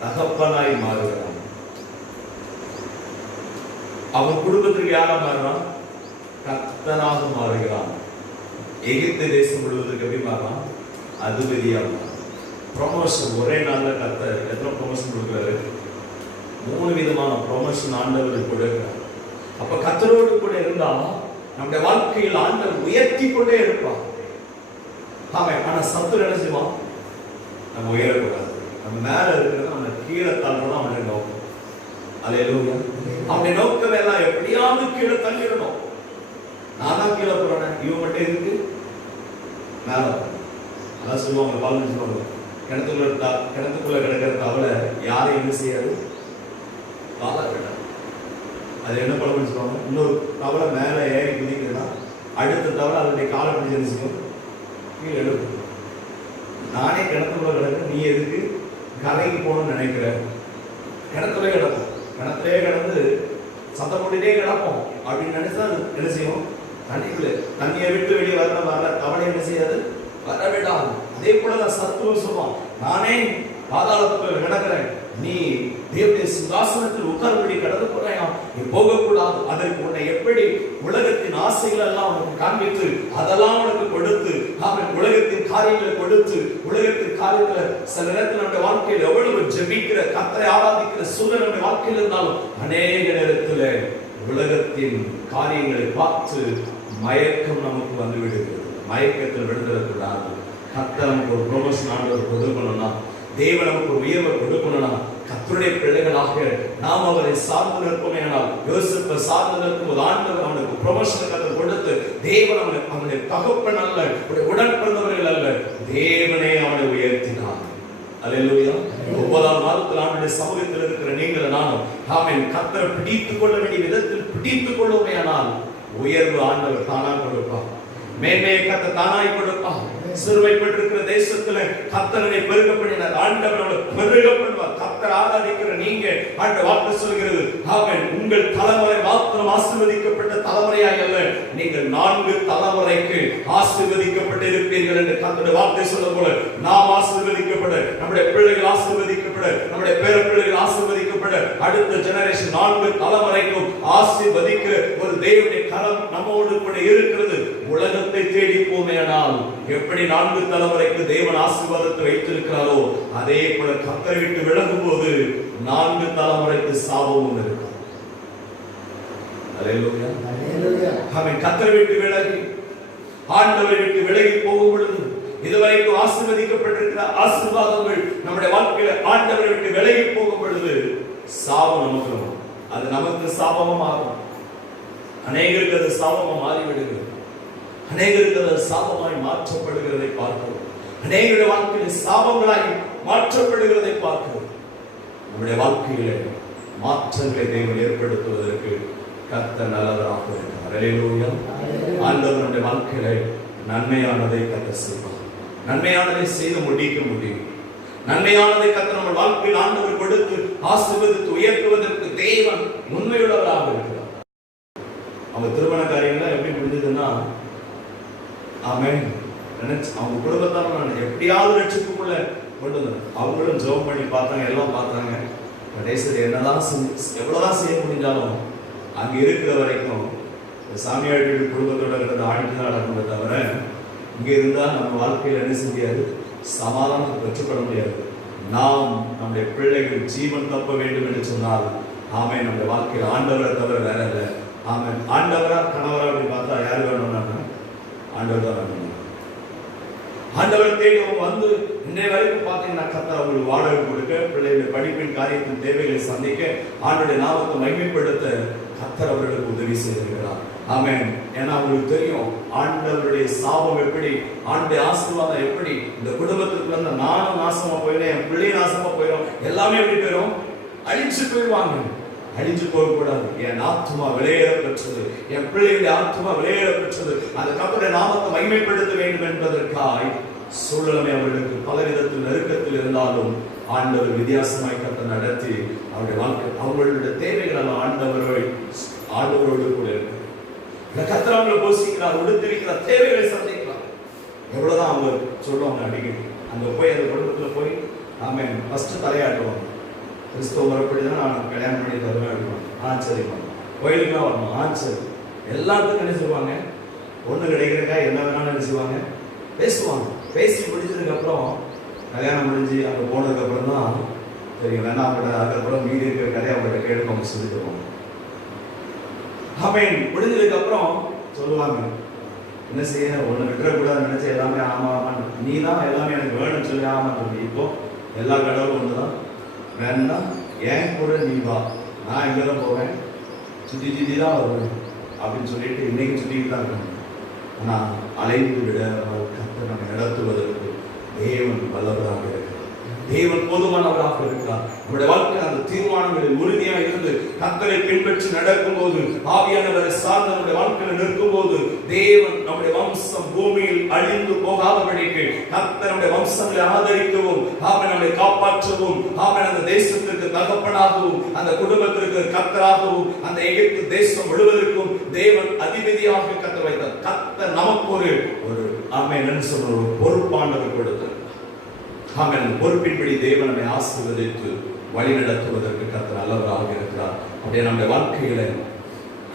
தகப்பனாய் மாறுகிறான். அவன் குடும்பத்திற்கு யாரா மாறுறான்? கர்த்தனாக மாறுகிறான். எகிப்து தேசம் முழுவதற்கு எப்படி மாறான்? அதிபதியா மாறான். ப்ரமோஷன் ஒரே நாள்ல கர்த்தர் எத்தனை ப்ரமோஷன் கொடுக்கிறாரு? 3 விதமான ப்ரமோஷன் ஆண்டவர் கொடுக்கிறார். அப்ப கர்த்தரோடு கூட இருந்தா நம்முடைய வாழ்க்கையில் ஆண்டவர் உயர்த்தி கொண்டே இருப்பான். ஆனா சத்துரு என்ன செய்வான்? நம்ம உயரக்கூடாது, நம்ம மேல இருக்கிறத நம்ம கீழே தள்ளணும். அவனை நோக்கம். அல்லேலூயா. அவனை நோக்கம் எல்லாம் எப்படியாவது கீழே தள்ளிடணும். நான் தான் கீழே போறேன், இவன் மட்டும் இருக்கு மேல. அதான் சொல்லுவாங்க, பாலு சொல்லுவாங்க, கிணத்துக்குள்ள கிடக்கிற தவளை யாரையும் என்ன செய்யாது? காலா விட. அது என்ன பழம் சொல்லுவாங்க, இன்னொரு தவளை மேல ஏறி குதிக்குதுன்னா அடுத்த தவளை அதனுடைய காலை பிடிச்சு என்ன செய்யும்? கீழே எழுப்பு. நானே கிணத்துக்குள்ள கிடக்கு, நீ எதுக்கு கரைக்கு போகணும்னு நினைக்கிற? கிணத்துலயே கிடப்போம், கிணத்துலயே கிடந்து சத்தம் போட்டுட்டே கிடப்போம் அப்படின்னு நினைச்சா அது என்ன செய்யும்? தண்ணிக்குள்ள தண்ணியை விட்டு வெளியே வர தவளை என்ன செய்யாது? வர விடாது. அதே போலதான் சத்துவம் சொல்லுவான், நானே பாதாளத்துக்குள்ள கிடக்கிறேன், நீ தேவனுடைய சிங்காசனத்தில் உட்கார்படி கடந்து போறாயா, நீ போகக்கூடாது. அதற்கு உன்னை எப்படி உலகத்தின் ஆசைகள் எல்லாம் உனக்கு காண்பித்து அதெல்லாம் உனக்கு கொடுத்து, அவன் உலகத்தின் காரியங்களை கொடுத்து, உலகத்தின் காரியங்களை சில நேரத்தில் நம்முடைய வாழ்க்கையில் எவ்வளவு ஜெபிக்கிற கர்த்தரை ஆராதிக்கிற சூழல் நம்முடைய வாழ்க்கையில் இருந்தாலும் அநேக நேரத்தில் உலகத்தின் காரியங்களை பார்த்து மயக்கம் நமக்கு வந்து விடுகிறது. மயக்கத்தில் விழுந்துடக்கூடாது. கர்த்தர் நமக்கு ஒரு ப்ரொமோஷன் ஆண்டவர் கொடுக்கணும்னா, தேவன் நமக்கு ஒரு உயர்வை கொடுக்கணும்னா, கர்த்தருடைய பிள்ளைகளாக நாம் அவரை சார்ந்து நிற்போமே. ஆனால் யோசேப்பை சார்ந்து நிற்கும் போது ஆண்டவர் அவனுக்கு ப்ரொமோஷன் கர்த்தர் கொடுத்து, தேவன் அவனுடைய தகப்பன் அல்ல, உடன் பிறந்தவர்கள் அல்ல, தேவனே அவனை உயர்த்தினார். அல்லேலூயா. 9ஆம் மாதத்தில் ஆண்டவருடைய சமூகத்தில் இருக்கிற நீங்கள் நானும் ஆமென் கர்த்தரை பிடித்துக் கொள்ள வேண்டிய விதத்தில் பிடித்துக் கொள்ளுமே. ஆனால் உயர்வு ஆண்டவர் தானா கொடுப்பார். மேன்மையை கர்த்தர் தானாய் கொடுப்பார். சிறுமைப்பட்டிருக்கிற தேசத்துல கர்த்தரை பெருக பண்ணினார். ஆண்டவர் அவளை பெருக பண்ணுவார். கர்த்தர் ஆராதிக்கிற நீங்க ஆண்டவர் வாக்கு சொல்கிறது, ஆமென், உங்கள் தலைமுறை மாத்திரம் ஆசீர்வதிக்கப்பட்ட தலைமுறையாய் அல்ல, நீங்கள் 4 தலைமுறைக்கு ஆசீர்வதிக்கப்பட்டு இருப்பீர்கள் என்று கர்த்தருடைய வார்த்தை சொல்லும் போல நாம் ஆசீர்வதிக்கப்பட, நம்முடைய பிள்ளைகள் ஆசீர்வதிக்கப்பட, நம்முடைய பேர பிள்ளைகள் ஆசீர்வதிக்கப்பட, அடுத்த ஜெனரேஷன் 4 தலைமுறைக்கும் ஆசீர்வதிக்கிற ஒரு தேவனுடைய கரம் நம்மோடு கூட இருக்கிறது. உலகத்தை தேடி போமேனால் எப்படி 4 தலைமுறைக்கு தேவன் ஆசீர்வாதத்தை வைத்திருக்கிறாரோ, அதே போல கர்த்தரை விட்டு விலகும் போது 4 தலைமுறைக்கு சாபமும் இருக்கும். அல்லேலூயா. அல்லேலூயா. அவன் கர்த்தரை விட்டு விலகி ஆண்டவரை விட்டு விலகி போகும் பொழுது இதுவரைக்கும் ஆசீர்வதிக்கப்பட்டிருக்கிற ஆசீர்வாதங்கள் நம்முடைய வாழ்க்கையில ஆண்டவரை விட்டு விலகி போகும் பொழுது சாபம் நமக்கு வரும். அது நமக்கு சாபமா மாறும். அநேகருக்கு அது சாபமா மாறிவிடுகிறது. அநேகருக்கு அது சாபமாய் மாற்றப்படுகிறதை பார்க்கிறோம். அநேகருடைய வாழ்க்கையில் சாபங்களாய் மாற்றப்படுகிறதை பார்க்கிறோம். நம்முடைய வாழ்க்கையில மாற்றங்களை தேவன் ஏற்படுத்துவதற்கு கர்த்தர் நல்லவராக இருக்கிறார். அல்லேலூயா. ஆண்டவர் நம்முடைய வாழ்க்கையில நன்மையானதை கர்த்தர் செய்வார். நன்மையானதை செய்து முடிக்க முடியும். நன்மையானதை கர்த்தர் நம்ம வாழ்க்கையில் ஆண்டவர் கொடுத்து ஆசீர்வதித்து உயர்த்துவதற்கு தேவன் உண்மையுள்ளவராக இருக்கிறார். அவங்க திருமண காரியங்கள் எப்படி முடிஞ்சதுன்னா, ஆமென், அவங்க குடும்பத்தால் எப்படியாவது ரட்சிப்புக்குள்ள கொண்டு வந்தாங்க. அவங்களும் ஜெபம் பண்ணி பார்த்தாங்க, எல்லாம் பார்த்தாங்க. கடைசியில் என்னதான் எவ்வளவுதான் செய்ய முடிஞ்சாலும் அங்க இருக்கிற வரைக்கும் சாமியாடி குடும்பத்தோட இருக்கிறத ஆடிட்டு தான் நடக்குமே தவிர, இங்க இருந்தா நம்ம வாழ்க்கையில் என்ன செய்ய முடியாது, சமாதானத்தை பெற்றுக்கொள்ள முடியாது. நாம் நம்முடைய பிள்ளைகள் ஜீவன் தப்ப வேண்டும் என்று சொன்னால், ஆமென், நம்முடைய வாழ்க்கையில் ஆண்டவரை தவிர வேற இல்லை. ஆமென். ஆண்டவரா கணவரா அப்படின்னு பார்த்தா யாரு வேணும்னா ஆண்டவர் தான் வேணும். ஆண்டவர் தேடி அவங்க வந்து இன்றைய வரைக்கும் பார்த்தீங்கன்னா கர்த்தர் அவங்களுக்கு வாடகை கொடுக்க, பிள்ளைகளுடைய படிப்பின் காரியத்தின் தேவைகளை சந்திக்க, ஆண்டவருடைய நாமத்தை மகிமைப்படுத்த கர்த்தர் அவர்களுக்கு உதவி செய்திருக்கிறார். ஆமென். ஏன்னா அவங்களுக்கு தெரியும் ஆண்டவருடைய சாபம் எப்படி, ஆண்டவருடைய ஆசீர்வாதம் எப்படி. இந்த குடும்பத்துக்கு வந்து நானும் நாசமா போயிடும், என் பிள்ளை நாசமா போயிடும், எல்லாமே எப்படி போயிடும், அழிச்சு போயிடுவாங்க. அழிஞ்சு போகக்கூடாது. என் ஆத்மா விலையேற பெற்றது, என் பிள்ளைகளுடைய ஆத்மா விலையேற பெற்றது, அந்த கர்த்தருடைய நாமத்தை மகிமைப்படுத்த வேண்டும் என்பதற்காய் சூழலை அவர்களுக்கு பலவிதத்தில் நெருக்கத்தில் இருந்தாலும் ஆண்டவர் வித்தியாசமாய் கர்த்தர் நடத்தி அவருடைய வாழ்க்கை அவர்களுடைய தேவைகள் ஆண்டவரோடு கூட இருக்கு. கர்த்தர் அவங்களை போஷிக்கிறார், உடுத்திருக்கிறார், தேவைகளை சந்திக்கிறார். எவ்வளவுதான் அவங்க சொல்லுவாங்க அடிக்கடி. அங்க போய் அந்த குடும்பத்துல போய் ஆமென் ஃபர்ஸ்ட் தலையாட்டுவாங்க. கிறிஸ்தவ முறைப்படிதான் நான் கல்யாணம் பண்ணி தருவேன் அப்படின்னா, சரிம்மா. கோயிலுக்குலாம் வரணும், சரி. எல்லாத்துக்கும் என்ன செய்வாங்க, ஒண்ணு கிடைக்கிறக்கா என்ன வேணாலும் என்ன செய்வாங்க, பேசுவாங்க. பேசி முடிச்சதுக்கு அப்புறம் கல்யாணம் முடிஞ்சு அங்க போனதுக்கு அப்புறம் தான் சரி வேணாம் அவங்கள்ட்ட, அதுக்கப்புறம் மீதி இருக்கிற கதையை அவங்கள்ட்ட கேட்டு அவங்க சொல்லி தருவாங்க. ஆமென். முடிஞ்சதுக்கு அப்புறம் சொல்லுவாங்க, என்ன செய்ய, ஒண்ணு விட்டுறக்கூடாதுன்னு நினைச்சு எல்லாமே ஆமா ஆமான்னு, நீ தான் எல்லாமே எனக்கு வேணும்னு சொல்லி ஆமான்னு சொல்லி, இப்போ எல்லா கடவுளும் ஒண்ணுதான், வேணா ஏன் கூட நீ வா, நான் இங்கே தான் போவேன், சுற்றி தான் வருவேன் அப்படின்னு சொல்லிட்டு இன்னைக்கு சுற்றிட்டு தான் இருக்கணும். ஆனால் அழைத்து விட கர்த்தர் நம்மை நடத்துவதற்கு தேவன் வல்லவராக இருக்கிறார். தேவன் போதுமானவராக இருக்கிறார். நம்முடைய வாழ்க்கை அந்த தீர்மானங்களில் உறுதியாக இருந்து கர்த்தரை பின்பற்றி நடக்கும் போது, ஆவியானவரை சார்ந்த நம்முடைய வாழ்க்கையில் நிற்கும் போது, தேவன் நம்முடைய வம்சம் பூமியில் அழிந்து போகாதபடிக்கு கர்த்தர் நம்முடைய வம்சங்களை ஆதரிக்கவும், அவன் நம்மை காப்பாற்றவும், அவன் அந்த தேசத்திற்கு தகப்பனாகவும், அந்த குடும்பத்திற்கு கர்த்தராகவும், அந்த எகிப்து தேசம் முழுவதற்கும் தேவன் அதிபதியாக கர்த்தர் வைத்தார். கர்த்தர் நமக்கு ஒரு ஆமென் சொல்ற ஒரு பொறுப்பானவர் கொடுத்தார். ஆமென். பொறுப்பின்படி தேவன் நம்மை ஆசீர்வதித்து வழி நடத்துவதற்கு கர்த்தர் நல்லவராக இருக்கிறார். அப்படியே நம்முடைய வாழ்க்கையில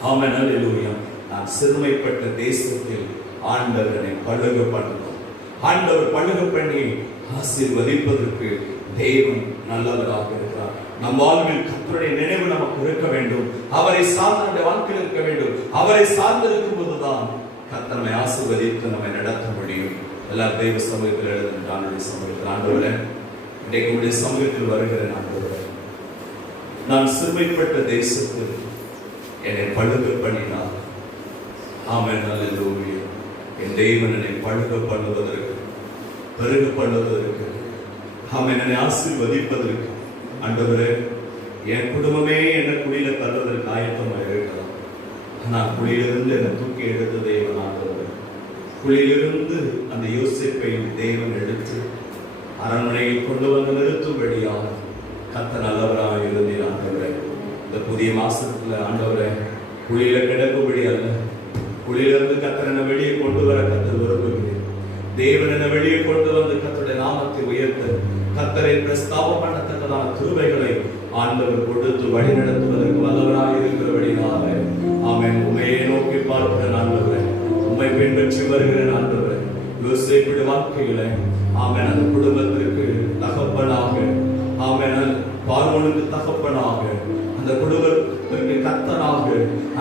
ஆமென் அல்லேலூயா நான் சிறுமைப்பட்ட தேசத்தில் ஆண்டவர் என்னை பழுக பண்ணணும். ஆண்டவர் பழுக பண்ணி ஆசீர்வதிப்பதற்கு தேவன் நல்லவராக இருக்கிறார். நம் வாழ்வில் கர்த்தருடைய நினைவு நமக்கு இருக்க வேண்டும். அவரை சார்ந்த நம்முடைய வாழ்க்கையில் இருக்க வேண்டும். அவரை சார்ந்து இருக்கும் போதுதான் கர்த்தர் நம்மை ஆசீர்வதித்து நம்மை நடத்த முடியும். எல்லாரும் தெய்வ சமூகத்தில் எழுதுகின்ற ஆண்டுடைய சமூகத்தில் ஆண்டவரே இன்றைக்கு உடைய சமூகத்தில் வருகிறேன். ஆண்டவரே நான் சிறுமைப்பட்ட தேசத்தில் என்னை பழுக பண்ணினார். ஆமென் அல்லேலூயா. என் தேவன் என்னை பழுக பண்ணுவதற்கு பெருக பண்ணுவதற்கு ஆமென் என்னை ஆசீர்வதிப்பதற்கு ஆண்டவரே என் குடும்பமே என்ன குழியில தள்ளுவதற்கு ஆயத்தமாக இருக்கலாம். ஆனால் குழியிலிருந்து என்னை தூக்கி எடுத்த தேவன் ஆண்டவரே, குழியிலிருந்து அந்த யோசேப்பை தேவன் எடுத்து அரண்மனையில் கொண்டு வந்து நிறுத்தும்படியாக கர்த்தர் நல்லவராக இருந்தீர். ஆண்டவரே இந்த புதிய மாசத்துல ஆண்டவரே குழியில கிடக்கும்படி அல்ல, குழியிலிருந்து கர்த்தர் என்னை வெளியே கொண்டு வர கர்த்தர் விரும்புகிறேன். தேவன் என்னை வெளியே கொண்டு வந்து கர்த்தருடைய நாமத்தை உயர்த்த கர்த்தரை பிரஸ்தாபம் பண்ணத்தக்கதான கிருபைகளை ஆண்டவர் கொடுத்து வழி நடத்துவதற்கு வல்லவராக இருக்கிறபடினால ஆமென். உண்மையை நோக்கி பார்க்கிற ஆண்டவரே, உண்மை பின்பற்றி வருகிற ஆண்டவரே, யோசேப்புடைய வாழ்க்கையில ஆமென் அந்த குடும்பத்திற்கு தகப்பனாக ஆமென் பார்வோனுக்கு தகப்பனாக அந்த குடும்பத்திற்கு கர்த்தராக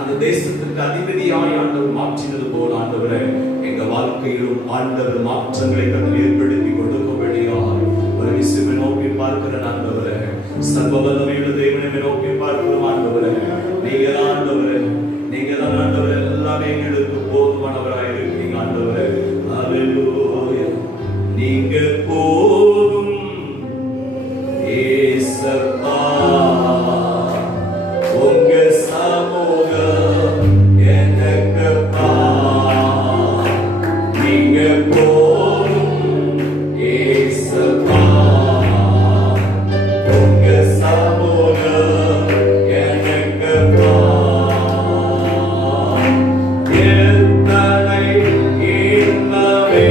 அந்த தேசத்திற்கு அதிபதியாய் ஆண்டவர் மாற்றினது போல் ஆண்டவரே எங்க வாழ்க்கையிலும் ஆண்டவர் மாற்றங்களை கர்த்தர் ஏற்படுத்தி கொடுக்கும்படியாக ஒரு விசுவை நோக்கி பார்க்கிற ஆண்டவரே, சர்வவல்லமையுள்ள தேவனை நோக்கி பார்க்கிறோம் ஆண்டவரே. நீங்க தான் ஆண்டவரே, நீங்க தான் ஆண்டவரே, எல்லாமே எங்களுக்கு போதுமானவராக இருக்கீங்க ஆண்டவரே. அல்லேலூயா. நீங்க போதும் ஏசப்பா, உங்க சமூகம் எனக்குப்பா. நீங்க போதும் ஏசப்பா, உங்க சமூகம் எனக்குப்பா. எத்தனை இன்பமே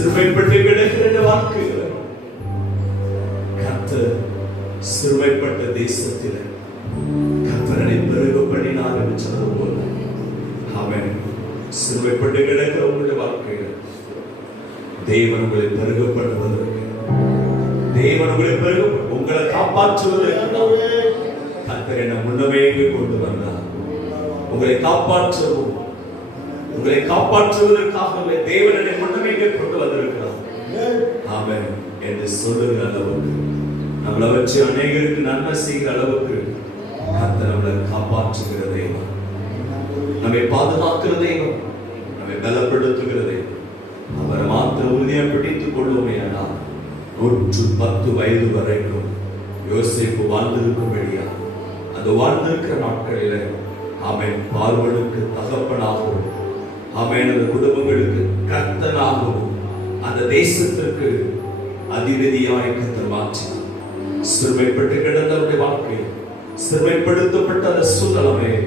சிறுமைப்பட்டு கிடக்கிற வாழ்க்கையில கர்த்தர் சிறுமைப்பட்ட தேசத்தில கர்த்தரை பெருக பண்ணினார் என்று சொன்னது போல அவன் சிறுமைப்பட்டு கிடக்கிற உங்களுடைய வாழ்க்கையில தேவன் உங்களை பெருக பண்ணுவதற்கு, தேவன் உங்களை பெருக உங்களை காப்பாற்றுவதற்கு கர்த்தர் என்ன முன்னமே கொண்டு வந்தார். உங்களை காப்பாற்றவும் உங்களை காப்பாற்றுவதற்காகவே தேவனை முன்னமே கொண்டு வந்திருக்கிறார். ஆமென் என்று சொல்லுகிற அளவுக்கு நம்மளை வச்சு அநேகருக்கு நன்மை செய்கிற அளவுக்கு கர்த்தர் நம்மளை காப்பாற்றுகிற தேவன், நம்மை பாதுகாக்கிற தேவன், நம்மை பலப்படுத்துகிற தேவன். அவரை மாத்திர உறுதியை பிடித்துக் கொள்ளுமே. ஆனால் 110 வயது வரைக்கும் யோசேப்பு வாழ்ந்திருக்கும்படியா அந்த வாழ்ந்திருக்கிற நாட்களில அவன் பார்வனுக்கு தகப்பனாகவும் அவன் அந்த குடும்பங்களுக்கு கர்த்தனாகவும் அந்த தேசத்திற்கு அதிபதியாய் கர்த்தர் மாற்றினார். சிறுமைப்பட்டு கிடந்தவருடைய வாழ்க்கை, சிறுமைப்படுத்தப்பட்ட அந்த சூழ்நிலையை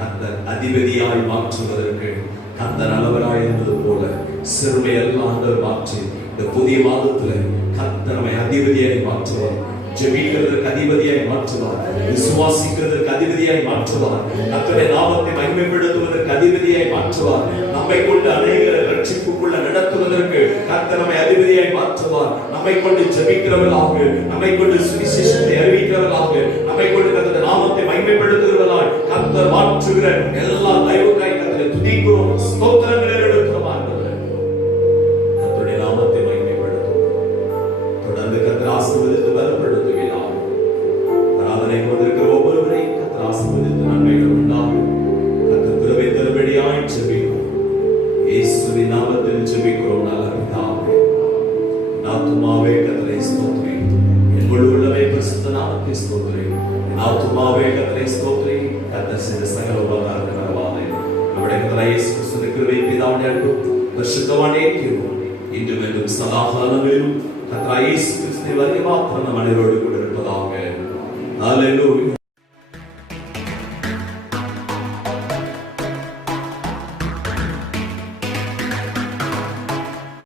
கர்த்தர் அதிபதியாய் மாற்றுவதற்கு கர்த்தர் அளவராய் இருந்தது போல சிறுமை எல்லாம் மாற்றி இந்த புதிய மாதத்துல கர்த்தர் நம்மை அதிபதியாய் மாற்றுவார். ஜெபிக்கிறதற்கு அதிபதியாய் மாற்றுவார், விசுவாசிக்கிறதற்கு அதிபதியாய் மாற்றுவார், கர்த்தருடைய நாமத்தை மகிமைப்படுத்துவதற்கு அதிபதியாய் மாற்றுவார், நம்மை கொண்டு அநேகரை ரட்சிப்புக்குள்ள நடத்துவதற்கு கர்த்தர் நம்மை அதிபதியாய் மாற்றுவார். நம்மை கொண்டு ஜெபிக்கிறவர்களாக, நம்மை கொண்டு சுவிசேஷத்தை அறிவிக்கிறவர்களாக, நம்மை கொண்டு கர்த்தருடைய நாமத்தை மகிமைப்படுத்துகிறவர்களாய் கர்த்தர் மாற்றுகிற எல்லா தயவுக்காய் கர்த்தரை துதிக்கிறோம், ஸ்தோத்திரங்களை எடுக்கிறோம். கர்த்தருடைய நாமத்தை மகிமைப்படுத்தும். தொடர்ந்து கர்த்தர் ஆசீர்வதித்து பலப்படுத்துவீராக. ஆராதனை கொண்டிருக்கிற ஒவ்வொருவரையும் கர்த்தர் ஆசீர்வதித்து நன்மைகள் உண்டாகும். கர்த்தர் கிருபை தரும்படியாய் ஜெபிக்கிறோம். இயேசுவின் நாமத்தில் ஜெபிக்கிறோம் நல்ல பிதாவே. ஆத்துமாவே கர்த்தரை ஸ்தோத்திரி, என் முழு உள்ளமே பரிசுத்த நாமத்தை ஸ்தோத்திரி. ஆத்துமாவே கர்த்தரை ஸ்தோத்திரி. கர்த்தர் செய்த சகல உபகாரங்களுக்கு நன்றிவாதே. நம்முடைய கர்த்தர் இயேசு கிறிஸ்துவின் கிருபை பிதாவின் அன்பும் பரிசுத்தமான ஐக்கியமும் இன்றும் என்றும் சதா காலங்களிலும் கர்த்தர் இயேசு கிறிஸ்துவின் வருகை மாத்திரம் நம் அனைவரோடு கூட இருப்பதாக. ஹல்லேலூயா.